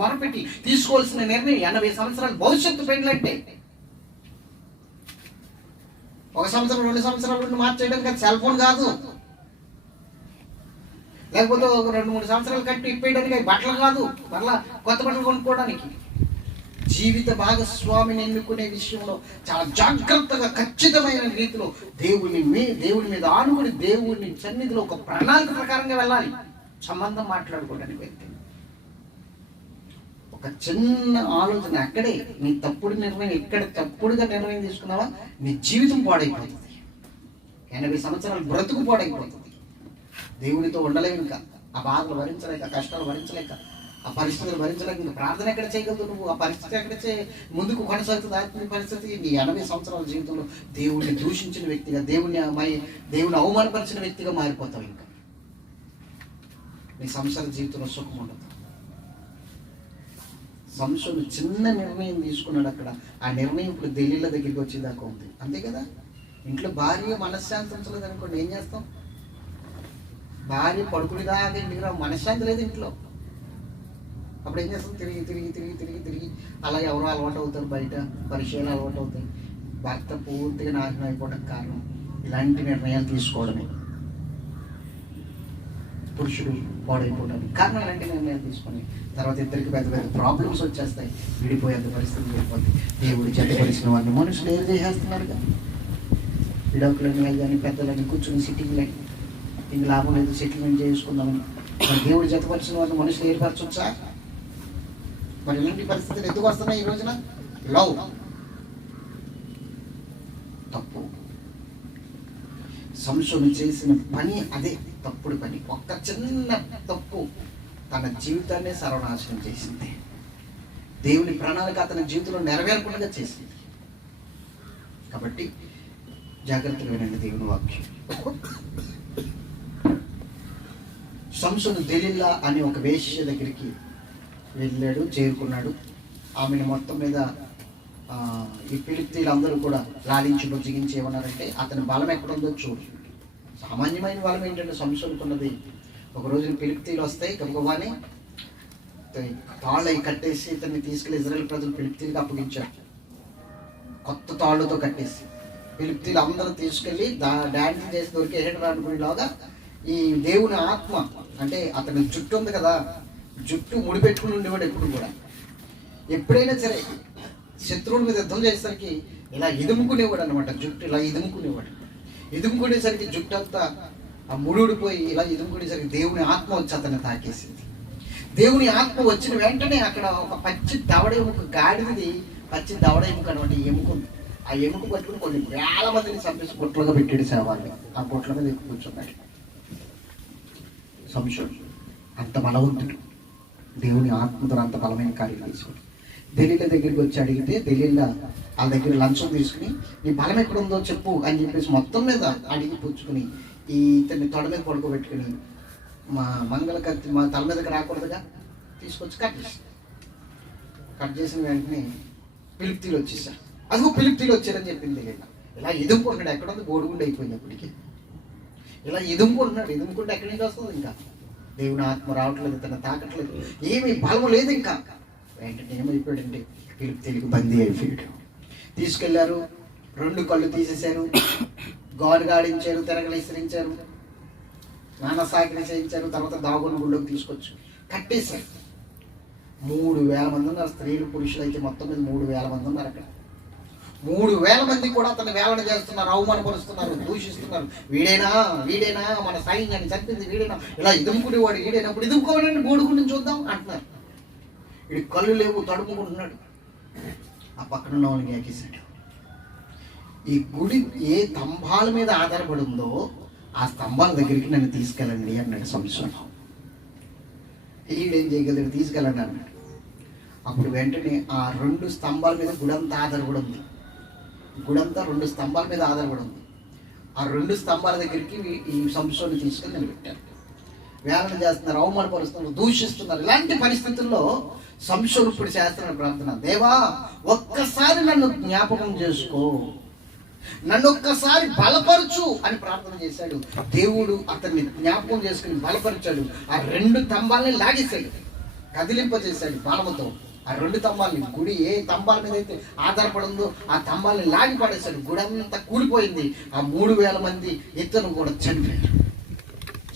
మొరపెట్టి తీసుకోవాల్సిన నిర్ణయం 80 సంవత్సరాల భవిష్యత్తు. పెళ్ళంటే 1 సంవత్సరం 2 సంవత్సరాలు మార్చేయడానికి అది సెల్ ఫోన్ కాదు, లేకపోతే ఒక 2-3 సంవత్సరాలు కట్టి ఇప్పేయడానికి అవి బట్టలు కాదు, మరలా కొత్త బట్టలు కొనుక్కోవడానికి. జీవిత భాగస్వామిని ఎన్నుకునే విషయంలో చాలా జాగ్రత్తగా ఖచ్చితమైన రీతిలో దేవుని మీద ఆనుకుని దేవుని సన్నిధిలో ఒక ప్రణాళిక ప్రకారంగా వెళ్ళాలి. సంబంధం మాట్లాడుకోవడానికి వ్యక్తి ఒక చిన్న ఆలోచన అక్కడే నీ తప్పుడు నిర్ణయం, ఎక్కడ తప్పుడుగా నిర్ణయం తీసుకున్నావా నీ జీవితం పాడైపోతుంది. 80 సంవత్సరాలు బ్రతుకు పాడైపోతుంది. దేవునితో ఉండలేవు, ఇంకా ఆ బాధలు భరించలేక, కష్టాలు భరించలేక, ఆ పరిస్థితులు భరించలేక ఇంకా ప్రార్థన ఎక్కడ చేయగలదు నువ్వు? ఆ పరిస్థితి ఎక్కడ ముందుకు కొనసాగుతుంది ఆత్మీయ పరిస్థితి? నీ 80 సంవత్సరాల జీవితంలో దేవుడిని దూషించిన వ్యక్తిగా, దేవుని అవమానపరిచిన వ్యక్తిగా మారిపోతావు. ఇంకా నీ సంసార జీవితంలో సుఖం ఉండదు. సంసోను చిన్న నిర్ణయం తీసుకున్నాడు అక్కడ. ఆ నిర్ణయం ఇప్పుడు దెలీలా దగ్గరికి వచ్చేదాకా ఉంది, అంతే కదా. ఇంట్లో భార్య మనశ్శాంతి ఉంచలేదు అనుకోండి, ఏం చేస్తాం? భార్య పడుకుని దాకా ఇంటికి రా, మనశ్శాంతి లేదు ఇంట్లో. అప్పుడు ఏం చేస్తాం? తిరిగి అలా ఎవరో అలవాటు అవుతారు, బయట పరిచయాలు అలవాటు అవుతాయి. భర్త పూర్తిగా నాశనం అయిపోవడానికి కారణం ఇలాంటి నిర్ణయాలు తీసుకోవడమే. పురుషుడు పాడైపోవడానికి కారణం ఇలాంటి నిర్ణయాలు తీసుకొని తర్వాత ఇద్దరికి పెద్ద పెద్ద ప్రాబ్లమ్స్ వచ్చేస్తాయి, విడిపోయేంత పరిస్థితి వెళ్ళిపోతుంది. దేవుడు జతపరిచిన వారిని మనుషులు ఏం చేసేస్తున్నారుగా, విడాకులని అయ్యాని పెద్దలని కూర్చుని సిట్టింగ్లని ఇంక లాభం లేదు, సెటిల్మెంట్ చేసుకుందామని. మరి దేవుడు జతపరిచిన వాళ్ళు మనుషులు ఏర్పరచొచ్చా? మరి ఇలాంటి పరిస్థితులు ఎందుకు వస్తున్నాయి ఈ రోజున? లవ్ తప్పు. సంసోను చేసిన పని అదే తప్పుడు పని. ఒక్క చిన్న తప్పు తన జీవితాన్ని సర్వనాశనం చేసింది. దేవుని ప్రణాళిక అతని జీవితంలో నెరవేరకుండా చేసింది. కాబట్టి జాగ్రత్తగా వినండి దేవుని వాక్యం. సంసోను దెలీలా అనే ఒక వేశ్య దగ్గరికి వెళ్ళాడు, చేరుకున్నాడు. ఆమెను మొత్తం మీద ఈ ఫిలిష్తీయులందరూ కూడా లాలించి బుజ్జగించి ఏమన్నారంటే, అతని బలం ఎక్కడుందో చూడు. సామాన్యమైన బలం ఏంటంటే సంసోనుకున్నది. ఒక రోజు ఫిలిష్తీయులు వస్తాయి, గబగబాని తాళ్ళు కట్టేసి ఇతన్ని తీసుకెళ్లి ఇజ్రాయెల్ ప్రజలు ఫిలిష్తీయులకు అప్పగించారు. కొత్త తాళ్ళతో కట్టేసి ఫిలిష్తీయులు అందరూ తీసుకెళ్లి డాన్స్ చేసి దొరికేయడం అనుకునేలాగా ఈ దేవుని ఆత్మ, అంటే అతని జుట్టు ఉంది కదా, జుట్టు ముడిపెట్టుకుని ఉండేవాడు ఎప్పుడు కూడా. ఎప్పుడైనా సరే శత్రువుల మీద యుద్ధం చేసేసరికి ఇలా ఇదుముకునేవాడు అనమాట. జుట్టు ఇలా ఇదుముకునేవాడు. ఇదుముకునేసరికి జుట్టు అంతా ఆ ముడిపోయి ఇలా ఇదుముకునేసరికి దేవుని ఆత్మ వచ్చి అతన్ని తాకేసింది. దేవుని ఆత్మ వచ్చిన వెంటనే అక్కడ ఒక పచ్చి దవడ ఎముక, గాడిది పచ్చి దవడ ఎముక అనమాట ఎముక ఉంది. ఆ ఎముక పట్టుకుని కొన్ని వేల మందిని చంపేసి పొట్లుగా పెట్టాడు సేవాన్ని. ఆ పొట్ల మీద కూర్చున్నాడు సంసోను. అంత బలవంతుడు, దేవుని ఆత్మతో అంత బలమైన కార్యం తీసుకుని దెలీలా దగ్గరికి వచ్చి అడిగితే దెలీలా వాళ్ళ దగ్గర లంచం తీసుకుని నీ బలం ఎక్కడుందో చెప్పు అని చెప్పేసి మొత్తం మీద అడిగి పుచ్చుకుని ఇతన్ని తొడ మీద పడుకోబెట్టుకుని మా మంగళ కత్తి మా తల మీదకి రాకూడదుగా తీసుకొచ్చి కట్ చేసిన వెంటనే ఫిలిష్తీయులు వచ్చేసారు. అదిగో ఫిలిష్తీయులు వచ్చారని చెప్పింది దెలీలా. ఇలా ఎదుముకుంటున్నాడు. ఎక్కడుంది? గోడుగుండి అయిపోయింది అప్పటికి. ఇలా ఎదుముకుంటున్నాడు. ఎదుముకుంటే ఎక్కడి నుంచి వస్తుంది? ఇంకా దేవుని ఆత్మ రావట్లేదు, తన తాకట్లేదు, ఏమీ బలం లేదు. ఇంకా వెంటనే ఏమైపోయాడంటే ఫిలిష్తీయులకు బందీ అయిపోయాడు. తీసుకెళ్లారు, 2 కళ్ళు తీసేశారు, గాడిగాడించారు, తిరగలిసరించారు, నానా సాకిరి చేయించారు. తర్వాత దాగుని గుళ్ళోకి తీసుకొచ్చి కట్టేశారు. 3,000 మంది ఉన్నారు. స్త్రీలు పురుషులు అయితే మొత్తం మీద 3,000 మంది ఉన్నారు అక్కడ. 3,000 మంది కూడా అతన్ని వేలన చేస్తున్నారు, అవమానపరుస్తున్నారు, దూషిస్తున్నారు. వీడేనా మన సైన్యాన్ని చంపింది, వీడేనా ఇలా ఇదుముకునేవాడు, వీడేనా ఇప్పుడు ఇదుముకోవాలండి గోడుగుండి చూద్దాం అంటున్నారు. వీడి కళ్ళు లేవు, తడుముకుంటున్నాడు. ఆ పక్కన ఉన్న వాళ్ళని ఏకేశాడు. ఈ గుడి ఏ స్తంభాల మీద ఆధారపడి ఉందో ఆ స్తంభాల దగ్గరికి నన్ను తీసుకెళ్ళండి అన్నాడు సంసోను. ఈడేం చేయగలడు? తీసుకెళ్ళండి అన్నాడు. అప్పుడు వెంటనే ఆ 2 స్తంభాల మీద గుడంతా ఆధారపడి ఉంది. గుడంతా 2 స్తంభాల మీద ఆధారపడి ఉంది. ఆ 2 స్తంభాల దగ్గరికి ఈ సంసోను తీసుకెళ్ళి నిలబెట్టారు. వేలన చేస్తున్నారు, అవమానపరుస్తున్నారు, దూషిస్తున్నారు. ఇలాంటి పరిస్థితుల్లో సంసోను ఇప్పుడు చేస్తున్న ప్రార్థన, దేవా ఒక్కసారి నన్ను జ్ఞాపకం చేసుకో, నన్ను ఒక్కసారి బలపరచు అని ప్రార్థన చేశాడు. దేవుడు అతన్ని జ్ఞాపకం చేసుకుని బలపరిచాడు. ఆ 2 స్తంభాలని లాగేశాడు, కదిలింపజేశాడు బలముతో. ఆ 2 స్తంభాలని, గుడి ఏ స్తంభాల మీద అయితే ఆధారపడిందో ఆ స్తంభాలని లాగి పడేశాడు. గుడి అంతా కూలిపోయింది. ఆ 3,000 మంది ఇతను కూడా చనిపోయారు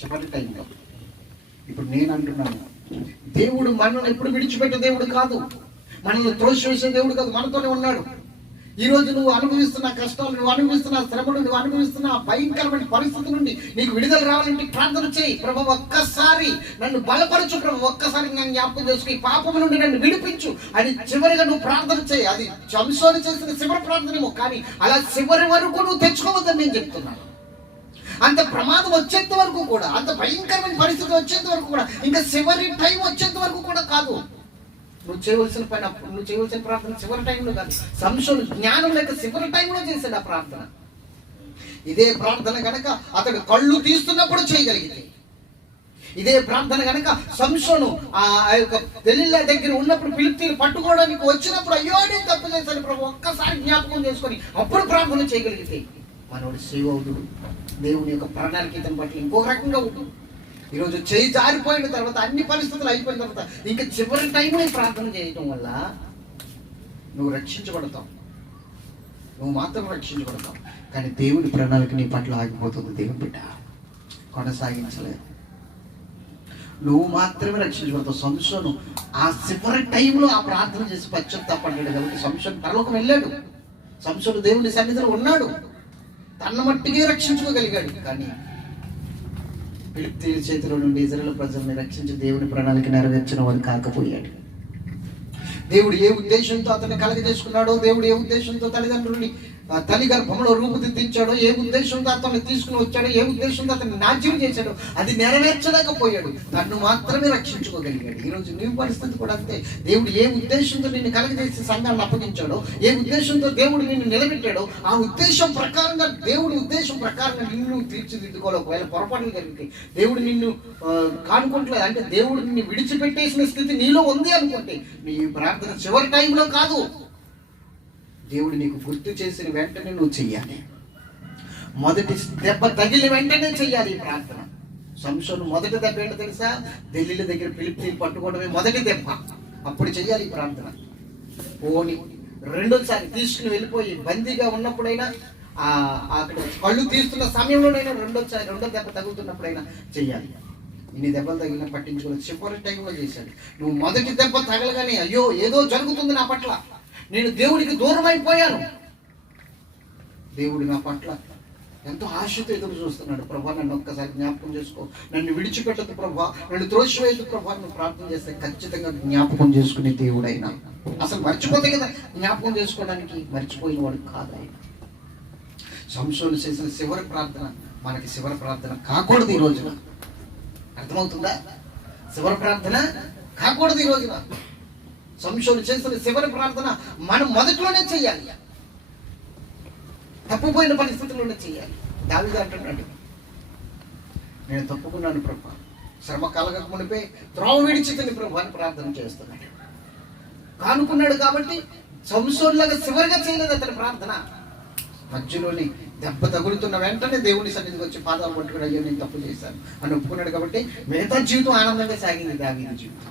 చెప్పటి టైంలో. ఇప్పుడు నేను అంటున్నాను, దేవుడు మనల్ని ఎప్పుడు విడిచిపెట్టే దేవుడు కాదు, మనల్ని త్రోసివేసే దేవుడు కాదు, మనతోనే ఉన్నాడు. ఈ రోజు నువ్వు అనుభవిస్తున్న కష్టాలు, నువ్వు అనుభవిస్తున్న శ్రమలు, నువ్వు అనుభవిస్తున్న భయంకరమైన పరిస్థితి నుండి నీకు విడుదల రావాలంటే ప్రార్థన చేయి. ప్రభు ఒక్కసారి నన్ను బలపరచు, ప్రభు ఒక్కసారి నన్ను జ్ఞాపకం చేసుకుని పాపం నుండి నన్ను విడిపించు అని చివరిగా నువ్వు ప్రార్థన చేయి. అది సంసోను చేసిన చివరి ప్రార్థనేమో, కానీ అలా చివరి వరకు నువ్వు తెచ్చుకోవద్దని నేను చెప్తున్నాను. అంత ప్రమాదం వచ్చేంత వరకు కూడా, అంత భయంకరమైన పరిస్థితి వచ్చేంత వరకు కూడా, ఇంకా చివరి టైం వచ్చేంత వరకు కూడా కాదు. నువ్వు చేయవలసిన పని, నువ్వు చేయవలసిన ప్రార్థన చివరి టైంలో కాదు. సంసోను జ్ఞానం లేక చివరి టైంలో చేశాడు ఆ ప్రార్థన. ఇదే ప్రార్థన కనుక అతడు కళ్ళు తీస్తున్నప్పుడు చేయగలిగితే, ఇదే ప్రార్థన కనుక సంసోను ఆ యొక్క దెలీలా దగ్గర ఉన్నప్పుడు ఫిలిష్తీయులు పట్టుకోవడానికి వచ్చినప్పుడు, అయ్యో నేను తప్పు చేశాను ప్రభు ఒక్కసారి జ్ఞాపకం చేసుకొని అప్పుడు ప్రార్థన చేయగలిగితే మనోడు సేవకుడు. దేవుని యొక్క ప్రణాళిక ఇతని పట్ల ఇంకొక రకంగా ఉంటుంది. ఈరోజు చేయి జారిపోయిన తర్వాత, అన్ని పరిస్థితులు అయిపోయిన తర్వాత, ఇంకా చివరి టైంలో ప్రార్థన చేయటం వల్ల నువ్వు రక్షించబడతావు, నువ్వు మాత్రం రక్షించబడతావు. కానీ దేవుడి ప్రణాళిక నీ పట్ల ఆగిపోతుంది. దేవుని బిడ్డ కొనసాగించలేదు, నువ్వు మాత్రమే రక్షించబడతావు. సంసోను ఆ చివరి టైంలో ఆ ప్రార్థన చేసి పశ్చాత్తాపడ్డాడు కాబట్టి సంసోను పరలోకం వెళ్ళాడు. సంసోను దేవుని సన్నిధిలో ఉన్నాడు, తన మట్టికే రక్షించుకోగలిగాడు. కానీ ఫిలిష్తీయుల చేతిలో నుండి ఇశ్రాయేలు ప్రజల్ని రక్షించి దేవుని ప్రణాళిక నెరవేర్చిన వాడు కాకపోయాడు. దేవుడు ఏ ఉద్దేశంతో అతన్ని కలగజేసుకున్నాడో, దేవుడు ఏ ఉద్దేశంతో తల్లిదండ్రుల్ని తల్లి గర్భంలో రూపుదిద్దించాడో, ఏ ఉద్దేశంతో అతన్ని తీసుకుని వచ్చాడో, ఏ ఉద్దేశంతో అతన్ని నాట్యం చేశాడో అది నెరవేర్చలేకపోయాడు. తను మాత్రమే రక్షించుకోగలిగాడు. ఈరోజు నీ పరిస్థితి కూడా అంతే. దేవుడు ఏ ఉద్దేశంతో నిన్ను కలగజేసి సంఘాన్ని అప్పగించాడో, ఏ ఉద్దేశంతో దేవుడు నిన్ను నిలబెట్టాడో, ఆ ఉద్దేశం ప్రకారంగా దేవుడి ఉద్దేశం ప్రకారంగా నిన్ను తీర్చిదిద్దుకోవాలి. ఒకవేళ పొరపాట్లు జరిగితే, దేవుడు నిన్ను కానుకోవట్లేదు అంటే, దేవుడు నిన్ను విడిచిపెట్టేసిన స్థితి నీలో ఉంది అనుకుంటే, నీ ప్రార్థన చివరి టైంలో కాదు, దేవుడు నీకు గుర్తు చేసిన వెంటనే నువ్వు చెయ్యాలి. మొదటి దెబ్బ తగిలి వెంటనే చెయ్యాలి ఈ ప్రార్థన. సంసోను మొదటి దెబ్బ ఏంటో తెలుసా? ఢిల్లీల దగ్గర ఫిలిష్తీయులు పట్టుకోవడమే మొదటి దెబ్బ. అప్పుడు చెయ్యాలి ఈ ప్రార్థన. పోని రెండోసారి తీసుకుని వెళ్ళిపోయి బందీగా ఉన్నప్పుడైనా, అక్కడ కళ్ళు తీస్తున్న సమయంలోనైనా రెండో దెబ్బ తగులుతున్నప్పుడైనా చెయ్యాలి. ఇన్ని దెబ్బలు తగిలిన పట్టించుకోవాలి. చివరి టైంలో చేశాడు. నువ్వు మొదటి దెబ్బ తగలగానే అయ్యో ఏదో జరుగుతుంది నా పట్ల, నేను దేవుడికి దూరం అయిపోయాను, దేవుడు నా పట్ల ఎంతో ఆశతో ఎదురు చూస్తున్నాడు, ప్రభా నన్ను ఒక్కసారి జ్ఞాపకం చేసుకో, నన్ను విడిచిపెట్టదు ప్రభా, నన్ను త్రోసివేయదు ప్రభా, నువ్వు ప్రార్థన చేస్తే ఖచ్చితంగా జ్ఞాపకం చేసుకునే దేవుడైనా. అసలు మర్చిపోతే కదా జ్ఞాపకం చేసుకోవడానికి, మర్చిపోయిన వాడు కాదు ఆయన. సంసోను చేసిన చివరి ప్రార్థన మనకి చివరి ప్రార్థన కాకూడదు ఈ రోజున. అర్థమవుతుందా? చివరి ప్రార్థన కాకూడదు ఈ రోజున. సంసోను చేసిన చివరి ప్రార్థన మనం మొదట్లోనే చెయ్యాలి, తప్పుపోయిన పరిస్థితుల్లోనే చెయ్యాలి. దావీదు అంటున్నాడు, నేను తప్పుకున్నాను ప్రభా, శ్రమ కలగక మునిపే త్రోవ విడిచితిని ప్రభా అని ప్రార్థన చేస్తున్నాడు. కానుకున్నాడు కాబట్టి సంసోనులాగా చివరిగా చేయలేదు అతని ప్రార్థన. మధ్యలోని దెబ్బ తగులుతున్న వెంటనే దేవుని సన్నిధికి వచ్చి పాదాలు పట్టుకుని అయ్యో నేను తప్పు చేశాను అని ఒప్పుకున్నాడు. కాబట్టి మిగతా జీవితం ఆనందంగా సాగింది దావీదు జీవితం.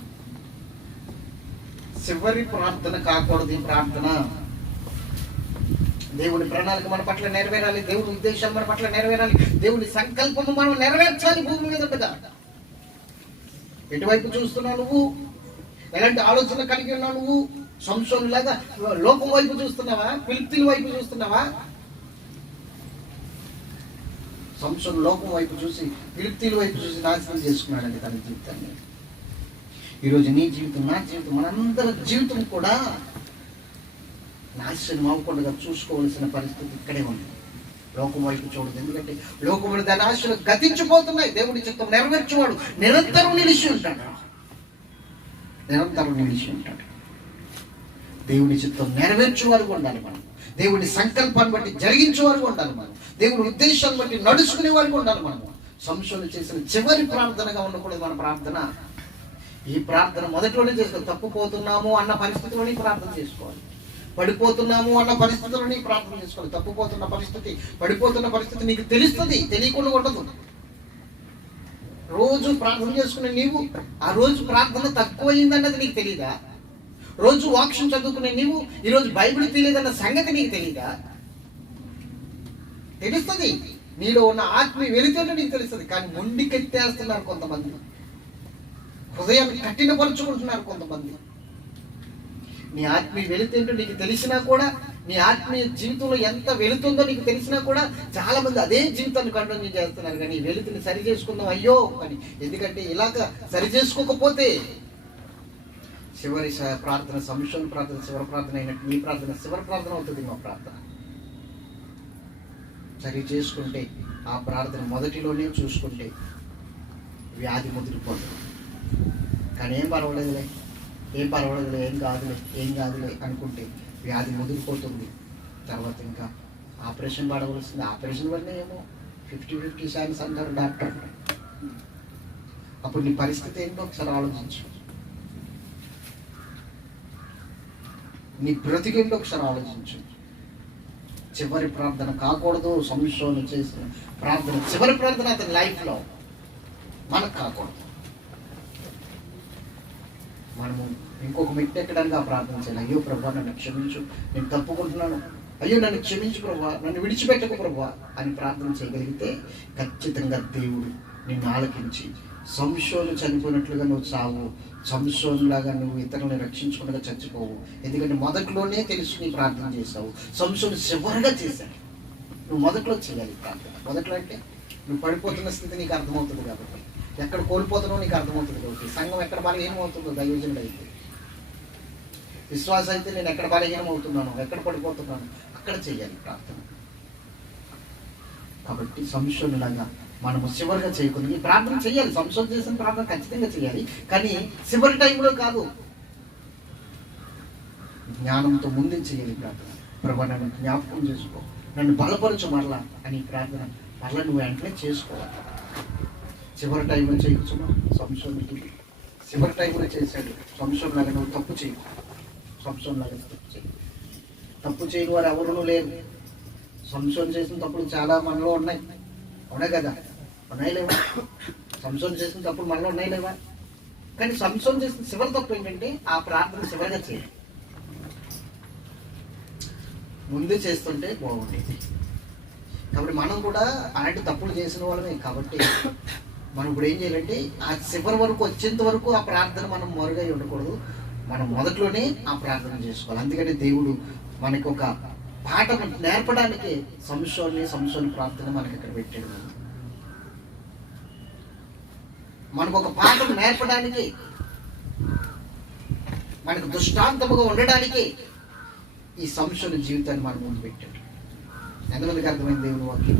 చివరి ప్రార్థన కాకూడదు ఈ ప్రార్థన. దేవుని ప్రణాళిక మన పట్ల నెరవేరాలి, దేవుని ఉద్దేశాలు మన పట్ల నెరవేరాలి, దేవుని సంకల్పము మనం నెరవేర్చాలి భూమి మీద ఉండగా. ఎటువైపు చూస్తున్నావు నువ్వు? ఎలాంటి ఆలోచన కలిగి ఉన్నావు నువ్వు? సంసోను లాగా లోకం వైపు చూస్తున్నావా? ఫిలిష్తీయుల వైపు చూస్తున్నావా? సంసోను లోకం వైపు చూసి, ఫిలిష్తీయుల వైపు చూసి నాశనం చేసుకున్నాడండి తన జీవితాన్ని. ఈరోజు నీ జీవితం, నా జీవితం, మనందరి జీవితం కూడా నాశనం అవ్వకుండా చూసుకోవాల్సిన పరిస్థితి ఇక్కడే ఉంది. లోకం వైపు చూడదు. ఎందుకంటే లోకములు దాని ఆశలు గతించిపోతున్నాయి. దేవుడి చిత్తం నెరవేర్చేవాడు నిరంతరం నిలిచి ఉంటాడు, నిరంతరం నిలిచి ఉంటాడు. దేవుని చిత్తం నెరవేర్చే వారు ఉండాలి మనం. దేవుని సంకల్పాన్ని బట్టి జరిగించే వారు ఉండాలి మనం. దేవుని ఉద్దేశాన్ని బట్టి నడుచుకునే వారు ఉండాలి మనం. సంసోను చేసిన చివరి ప్రార్థనగా ఉండకూడదు మన ప్రార్థన. ఈ ప్రార్థన మొదట్లోనే చేసుకోవాలి. తప్పుపోతున్నాము అన్న పరిస్థితిలోనే ప్రార్థన చేసుకోవాలి. పడిపోతున్నాము అన్న పరిస్థితుల్లోనే ప్రార్థన చేసుకోవాలి. తప్పుపోతున్న పరిస్థితి, పడిపోతున్న పరిస్థితి నీకు తెలుస్తుంది, తెలియకుండా ఉండదు. రోజు ప్రార్థన చేసుకునే నీవు ఆ రోజు ప్రార్థన తక్కువైందన్నది నీకు తెలియదా? రోజు వాక్యం చదువుకునే నీవు ఈరోజు బైబిల్ తెలియదన్న సంగతి నీకు తెలియదా? తెలుస్తుంది. నీలో ఉన్న ఆత్మీయ వెలుగుతుంటే నీకు తెలుస్తుంది. కానీ మొండికెత్తేస్తున్నారు కొంతమంది, హృదయాన్ని కఠినపరుచుకుంటున్నారు కొంతమంది. నీ ఆత్మీయ వెలుతుంటో నీకు తెలిసినా కూడా, నీ ఆత్మీయ జీవితంలో ఎంత వెళుతుందో నీకు తెలిసినా కూడా చాలా మంది అదే జీవితాన్ని కంటిన్యూ చేస్తున్నారు. కానీ వెలుతుని సరి చేసుకుందాం అయ్యో అని. ఎందుకంటే ఇలాగ సరి చేసుకోకపోతే చివరి ప్రార్థన, సంశోధన ప్రార్థన చివరి ప్రార్థన అయినట్టు నీ ప్రార్థన చివరి ప్రార్థన అవుతుంది. మా ప్రార్థన సరి చేసుకుంటే, ఆ ప్రార్థన మొదటిలోనే చూసుకుంటే వ్యాధి ముదిరిపోతుంది. కానీ ఏం పర్వాలేదులే, ఏం కాదులే అనుకుంటే వ్యాధి ముదిరిపోతుంది. తర్వాత ఇంకా ఆపరేషన్ పడవలసింది. ఆపరేషన్ వల్ల ఏమో 50-50 ఛాన్స్ అంటారు డాక్టర్. అప్పుడు నీ పరిస్థితి ఏంటో ఒకసారి ఆలోచించు. నీ బ్రతికేంటో ఒకసారి ఆలోచించు. చివరి ప్రార్థన కాకూడదు. సంశోధన చేసిన ప్రార్థన చివరి ప్రార్థన అతని లైఫ్లో మనకు కాకూడదు. మనము ఇంకొక మెట్టు ఎక్కడానికి ఆ ప్రార్థన చేయాలి. అయ్యో ప్రభా నన్ను క్షమించు, నేను తప్పుకుంటున్నాను, అయ్యో నన్ను క్షమించు ప్రభా, నన్ను విడిచిపెట్టకు ప్రభా అని ప్రార్థన చేయగలిగితే ఖచ్చితంగా దేవుడు నిన్ను ఆలకించి సంశోధన చనిపోయినట్లుగా నువ్వు చావు, సంశోధనలాగా నువ్వు ఇతరులను రక్షించుకుంటగా చచ్చిపోవు. ఎందుకంటే మొదట్లోనే తెలుసుకుని ప్రార్థన చేసావు. సంశోధన చివరిగా చేశాడు. నువ్వు మొదట్లో చేయాలి ప్రార్థన. మొదట్లో అంటే నువ్వు పడిపోతున్న స్థితి నీకు అర్థమవుతుంది కాబట్టి, ఎక్కడ కోల్పోతున్నావు నీకు అర్థమవుతుంది కాబట్టి, సంఘం ఎక్కడ బలహీనం అవుతుందో దైవజనుడు అయితే, విశ్వాసం అయితే నేను ఎక్కడ బలహీనం అవుతున్నాను, ఎక్కడ పడిపోతున్నాను అక్కడ చేయాలి ప్రార్థన. కాబట్టి సంశోధనలాగా మనము చివరిగా చేయకుండా ఈ ప్రార్థన చేయాలి. సంశోధన చేసిన ప్రార్థన ఖచ్చితంగా చేయాలి, కానీ చివరి టైంలో కాదు, జ్ఞానంతో ముందే చేయాలి ప్రార్థన. ప్రభా నన్ను జ్ఞాపకం చేసుకో, నన్ను బలపరచు మరలా అని ప్రార్థన మరలా నువ్వు వెంటనే చేసుకోవాలి. చివరి టైంలో చేయొచ్చుమా సంశోధనకి, చివరి టైంలో చేశాడు సంశోధనలాగా నువ్వు తప్పు చేయు, సంశోధనలాగా తప్పు చేయి. తప్పు చేయని వారు ఎవరు లేరు. సంశోధన చేసిన తప్పులు చాలా మనలో ఉన్నాయి, ఉన్నాయి కదా, ఉన్నాయి లేవా? సంశోధన చేసిన తప్పులు మనలో ఉన్నాయి లేవా? కానీ సంశోధన చేసిన చివరి తప్పు ఏంటంటే ఆ ప్రార్థన చివరిగా చేయాలి, ముందు చేస్తుంటే బాగుండేది. కాబట్టి మనం కూడా అలాంటి తప్పులు చేసిన వాళ్ళమే. కాబట్టి మనం ఇప్పుడు ఏం చేయాలంటే ఆ చివరి వరకు వచ్చేంత వరకు ఆ ప్రార్థన మనం మరుగై ఉండకూడదు, మనం మొదట్లోనే ఆ ప్రార్థన చేసుకోవాలి. అందుకని దేవుడు మనకు ఒక పాఠం నేర్పడానికి సంశోధన ప్రార్థన మనకి ఇక్కడ పెట్టాడు. మనకు ఒక పాఠం నేర్పడానికి, మనకు దృష్టాంతముగా ఉండడానికి ఈ సంశోధన జీవితాన్ని మన ముందు పెట్టాడు. ఎంతమందికి అర్థమైంది దేవుని వాక్యం?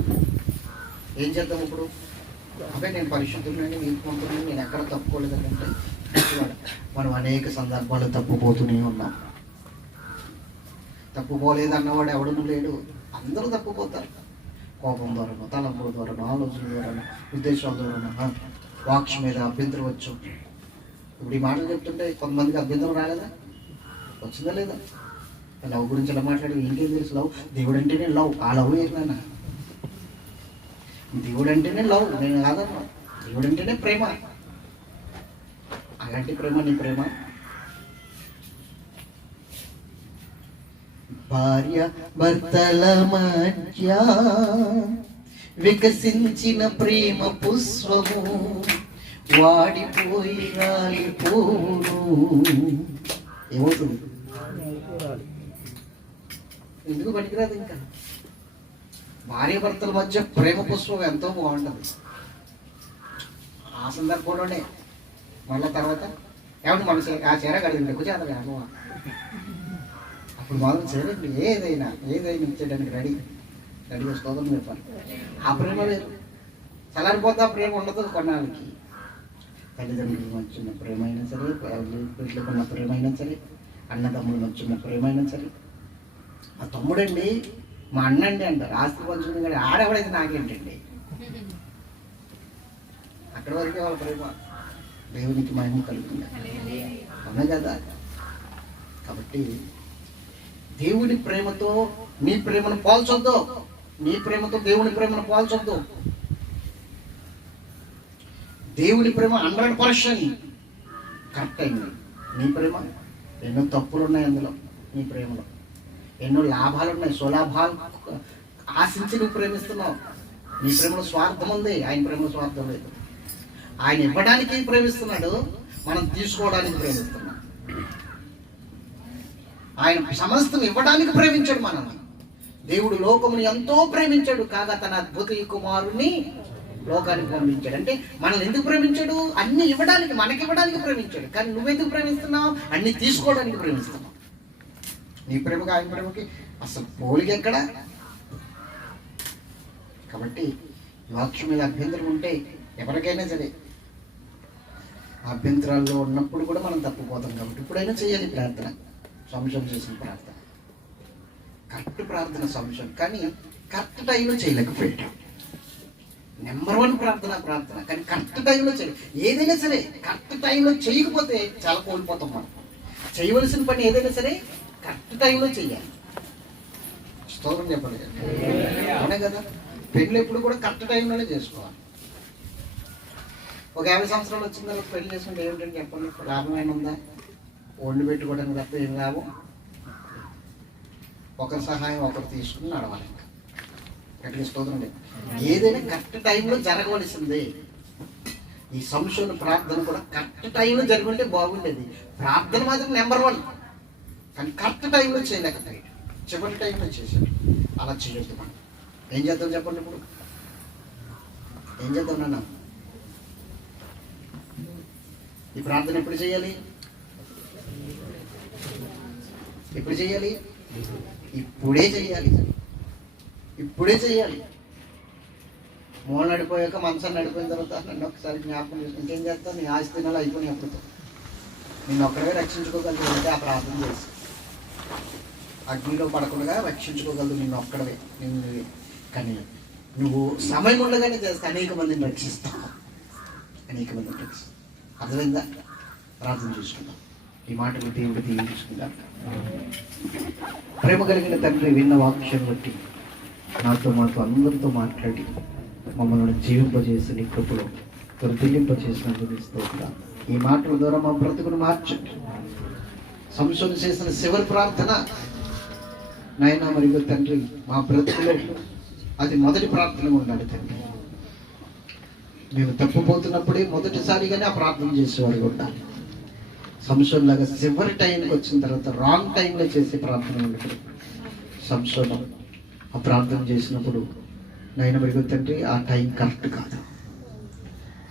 ఏం చేద్దాం ఇప్పుడు? అబ్బాయి నేను పరిశుద్ధులని, నీతిమంతులని, నేను ఎక్కడ తప్పుకోలేదని అంటే మనం అనేక సందర్భాల్లో తప్పుపోతూనే ఉన్నాం. తప్పుపోలేదు అన్నవాడు ఎవడూ లేడు, అందరూ తప్పుపోతారు. కోపం ద్వారానో, తలంపుల ద్వారానో, ఆలోచన ద్వారానో, ఉద్దేశాల ద్వారానో, వాక్ష మీద అభ్యంతరం వచ్చు. ఇప్పుడు ఈ మాటలు చెప్తుంటే కొంతమందికి అభ్యంతరం రాలేదా? వచ్చిందా లేదా? లవ్ గురించి ఎలా మాట్లాడి ఇంకేం తెలుసు? లవ్ దేవుడు అంటేనే లవ్, ఆ లవ్ ఏంటన్నా? దేవుడు అంటేనే లవ్, నేను కాదన్నా. దేవుడు అంటేనే ప్రేమ. అలాంటి ప్రేమ నీ ప్రేమ? భార్య భర్తల మధ్య వికసించిన ప్రేమ పుష్పము వాడిపోయి రాలిపోను. ఏమవుతుంది? ఎందుకు పనికిరాదు. ఇంకా భార్య భర్తల మధ్య ప్రేమ పుష్పం ఎంతో బాగుంటుంది. ఆ సందర్భంలోనే మళ్ళీ తర్వాత ఏమన్నా మన ఆ చీర కడిగింది ఎక్కువ చేయాలి అమ్మ, అప్పుడు మాత్రం చేరండి ఏదైనా ఇచ్చేయడానికి రెడీగా స్తోత్రం చెప్పాలి. ఆ ప్రేమ లేదు, చల్లారిపోతే ఆ ప్రేమ ఉండదు కొన్నాళ్ళకి. తల్లిదండ్రుల మధ్య ఉన్న ప్రేమ అయినా సరే, వీటికి ఉన్న ప్రేమ అయినా సరే, అన్నదమ్ముల మధ్య ఉన్న ప్రేమ అయినా సరే. మా తమ్ముడండి, మా అన్నండి అంటారు, ఆస్తి పంచుకుని కానీ ఆడెవడైతే నాకేంటండి, అక్కడి వరకే వాళ్ళ ప్రేమ. దేవునికి మహిమ కలుగుతుంది, అవునా కదా? కాబట్టి దేవుని ప్రేమతో నీ ప్రేమను పోల్చొద్దు, నీ ప్రేమతో దేవుని ప్రేమను పోల్చొద్దు. దేవుని ప్రేమ 100% కరెక్ట్ అయింది. నీ ప్రేమ ఎన్నో తప్పులు ఉన్నాయి అందులో, నీ ప్రేమలో ఎన్నో లాభాలు ఉన్నాయి, స్వలాభాలు ఆశించి నువ్వు ప్రేమిస్తున్నావు. నీ ప్రేమలో స్వార్థం ఉంది, ఆయన ప్రేమలో స్వార్థం లేదు. ఆయన ఇవ్వడానికి ప్రేమిస్తున్నాడు, మనం తీసుకోవడానికి ప్రేమిస్తున్నాం. ఆయన సమస్తం ఇవ్వడానికి ప్రేమించాడు మనల్ని. దేవుడు లోకముని ఎంతో ప్రేమించాడు, కాగా తన అద్భుత కుమారుని లోకానికి పంపించాడు. అంటే మనల్ని ఎందుకు ప్రేమించాడు? అన్ని ఇవ్వడానికి, మనకి ఇవ్వడానికి ప్రేమించాడు. కానీ నువ్వెందుకు ప్రేమిస్తున్నావు? అన్ని తీసుకోవడానికి ప్రేమిస్తున్నావు. నీ ప్రేమకి ఆయన ప్రేమకి అసలు పోలిక ఎక్కడ? కాబట్టి వాక్యం మీద అభ్యంతరం ఉంటే ఎవరికైనా సరే అభ్యంతరాల్లో ఉన్నప్పుడు కూడా మనం తప్పిపోతాం. కాబట్టి ఇప్పుడైనా చేయాలి ప్రార్థన, సంశయం చేసిన ప్రార్థన, కరెక్ట్ ప్రార్థన సంశయం. కానీ కరెక్ట్ టైంలో చేయలేకపోయాడు. నెంబర్ 1 ప్రార్థన కానీ కరెక్ట్ టైంలో చేయాలి. ఏదైనా సరే కరెక్ట్ టైంలో చేయకపోతే చాలా కోల్పోతాం మనం. చేయవలసిన పని ఏదైనా సరే కరెక్ట్ టైంలో చెయ్యాలి. స్తోత్రం చెప్పండి, అవునే కదా? పెళ్ళి ఎప్పుడు కూడా కరెక్ట్ టైంలోనే చేసుకోవాలి. ఒక 50 సంవత్సరాలు వచ్చిన తర్వాత పెళ్లి చేసుకుంటే ఏమిటంటే చెప్పండి, లాభం ఏమైనా ఉందా? వండి పెట్టుకోవడానికి తప్ప ఏం లాభం? ఒకరి సహాయం ఒకరు తీసుకుని నడవాలి. ఎట్లా స్తోత్రం లేదు. ఏదైనా కరెక్ట్ టైంలో జరగవలసిందే. ఈ సంశోధన ప్రార్థన కూడా కరెక్ట్ టైంలో జరుగుంటే బాగుండేది. ప్రార్థన మాత్రం నెంబర్ 1, కానీ కరెక్ట్ టైంలో చేయలేకపోయాడు, చివరి టైంలో చేశాడు. అలా చేయొద్దు. మనం ఏం చేద్దాం చెప్పండి? ఇప్పుడు ఏం చేద్దాం నాన్న? ఈ ప్రార్థన ఎప్పుడు చేయాలి? ఎప్పుడు చేయాలి? ఇప్పుడే చేయాలి. ఇప్పుడే చేయాలి. మూల నడిపోయాక మనసాన్ని నడిపోయిన తర్వాత నన్ను ఒకసారి జ్ఞాపకం చేసి ఇంకేం చేస్తాను? నీ ఆస్తి దినాలు అయిపోయినాయి. అప్పుడు నిన్ను ఒక్కడే రక్షించుకోగలిగితే ఆ ప్రార్థన చేసి అగ్నిలో పడకుండా రక్షించుకోగలదు నిన్ను ఒక్కడవే. నిన్ను కానీ నువ్వు సమయం ఉండగానే చేస్తే అనేక మందిని రక్షిస్తావు. అనేక మందిని రక్షిస్తావు. అర్థమైందా? ప్రార్థన చేసుకుందాం. ఈ మాటలు దేవుడు దీవించుకుందాం. ప్రేమ కలిగిన తండ్రి, విన్న వాక్యం బట్టి నాతో మాతో అందరితో మాట్లాడి మమ్మల్ని జీవింపజేసి నీ కృపలో వర్ధిల్లింపజేసినందుకు స్తోత్రం. ఈ మాటల ద్వారా మా బ్రతుకును మార్చండి. సంసోను చేసిన చివరి ప్రార్థన నాయనా మరియు తండ్రి, మా బ్రతుకులో అది మొదటి ప్రార్థన ఉండాలి తండ్రి. మేము తప్పిపోతున్నప్పుడే మొదటిసారిగానే ఆ ప్రార్థన చేసేవారు ఉండాలి. సంసోను లాగా చివరి టైంకి వచ్చిన తర్వాత రాంగ్ టైంలో చేసే ప్రార్థన ఉండదు. సంసోను ఆ ప్రార్థన చేసినప్పుడు నాయన మరియు తండ్రి ఆ టైం కరెక్ట్ కాదు.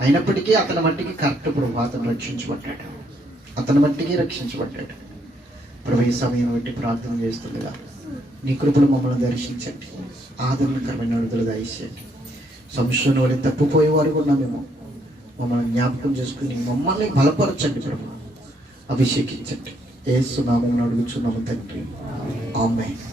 అయినప్పటికీ అతని మట్టికి కరెక్ట్ ప్రభు. అతను రక్షించబడ్డాడు. అతని మట్టికి రక్షించబడ్డాడు. ప్రభు ఈ సమయం బట్టి ప్రార్థన చేస్తుండగా నీ కృపలు మమ్మల్ని దర్శించండి. ఆదరణకరమైన విడుదల దయచేయండి. సంశోను వల్ల తప్పిపోయేవారు కూడా మేము మమ్మల్ని జ్ఞాపకం చేసుకుని మమ్మల్ని బలపరచండి ప్రభు. అభిషేకించండి. యేసు నామమున అడుగుచున్నాము తండ్రి. ఆమేన్.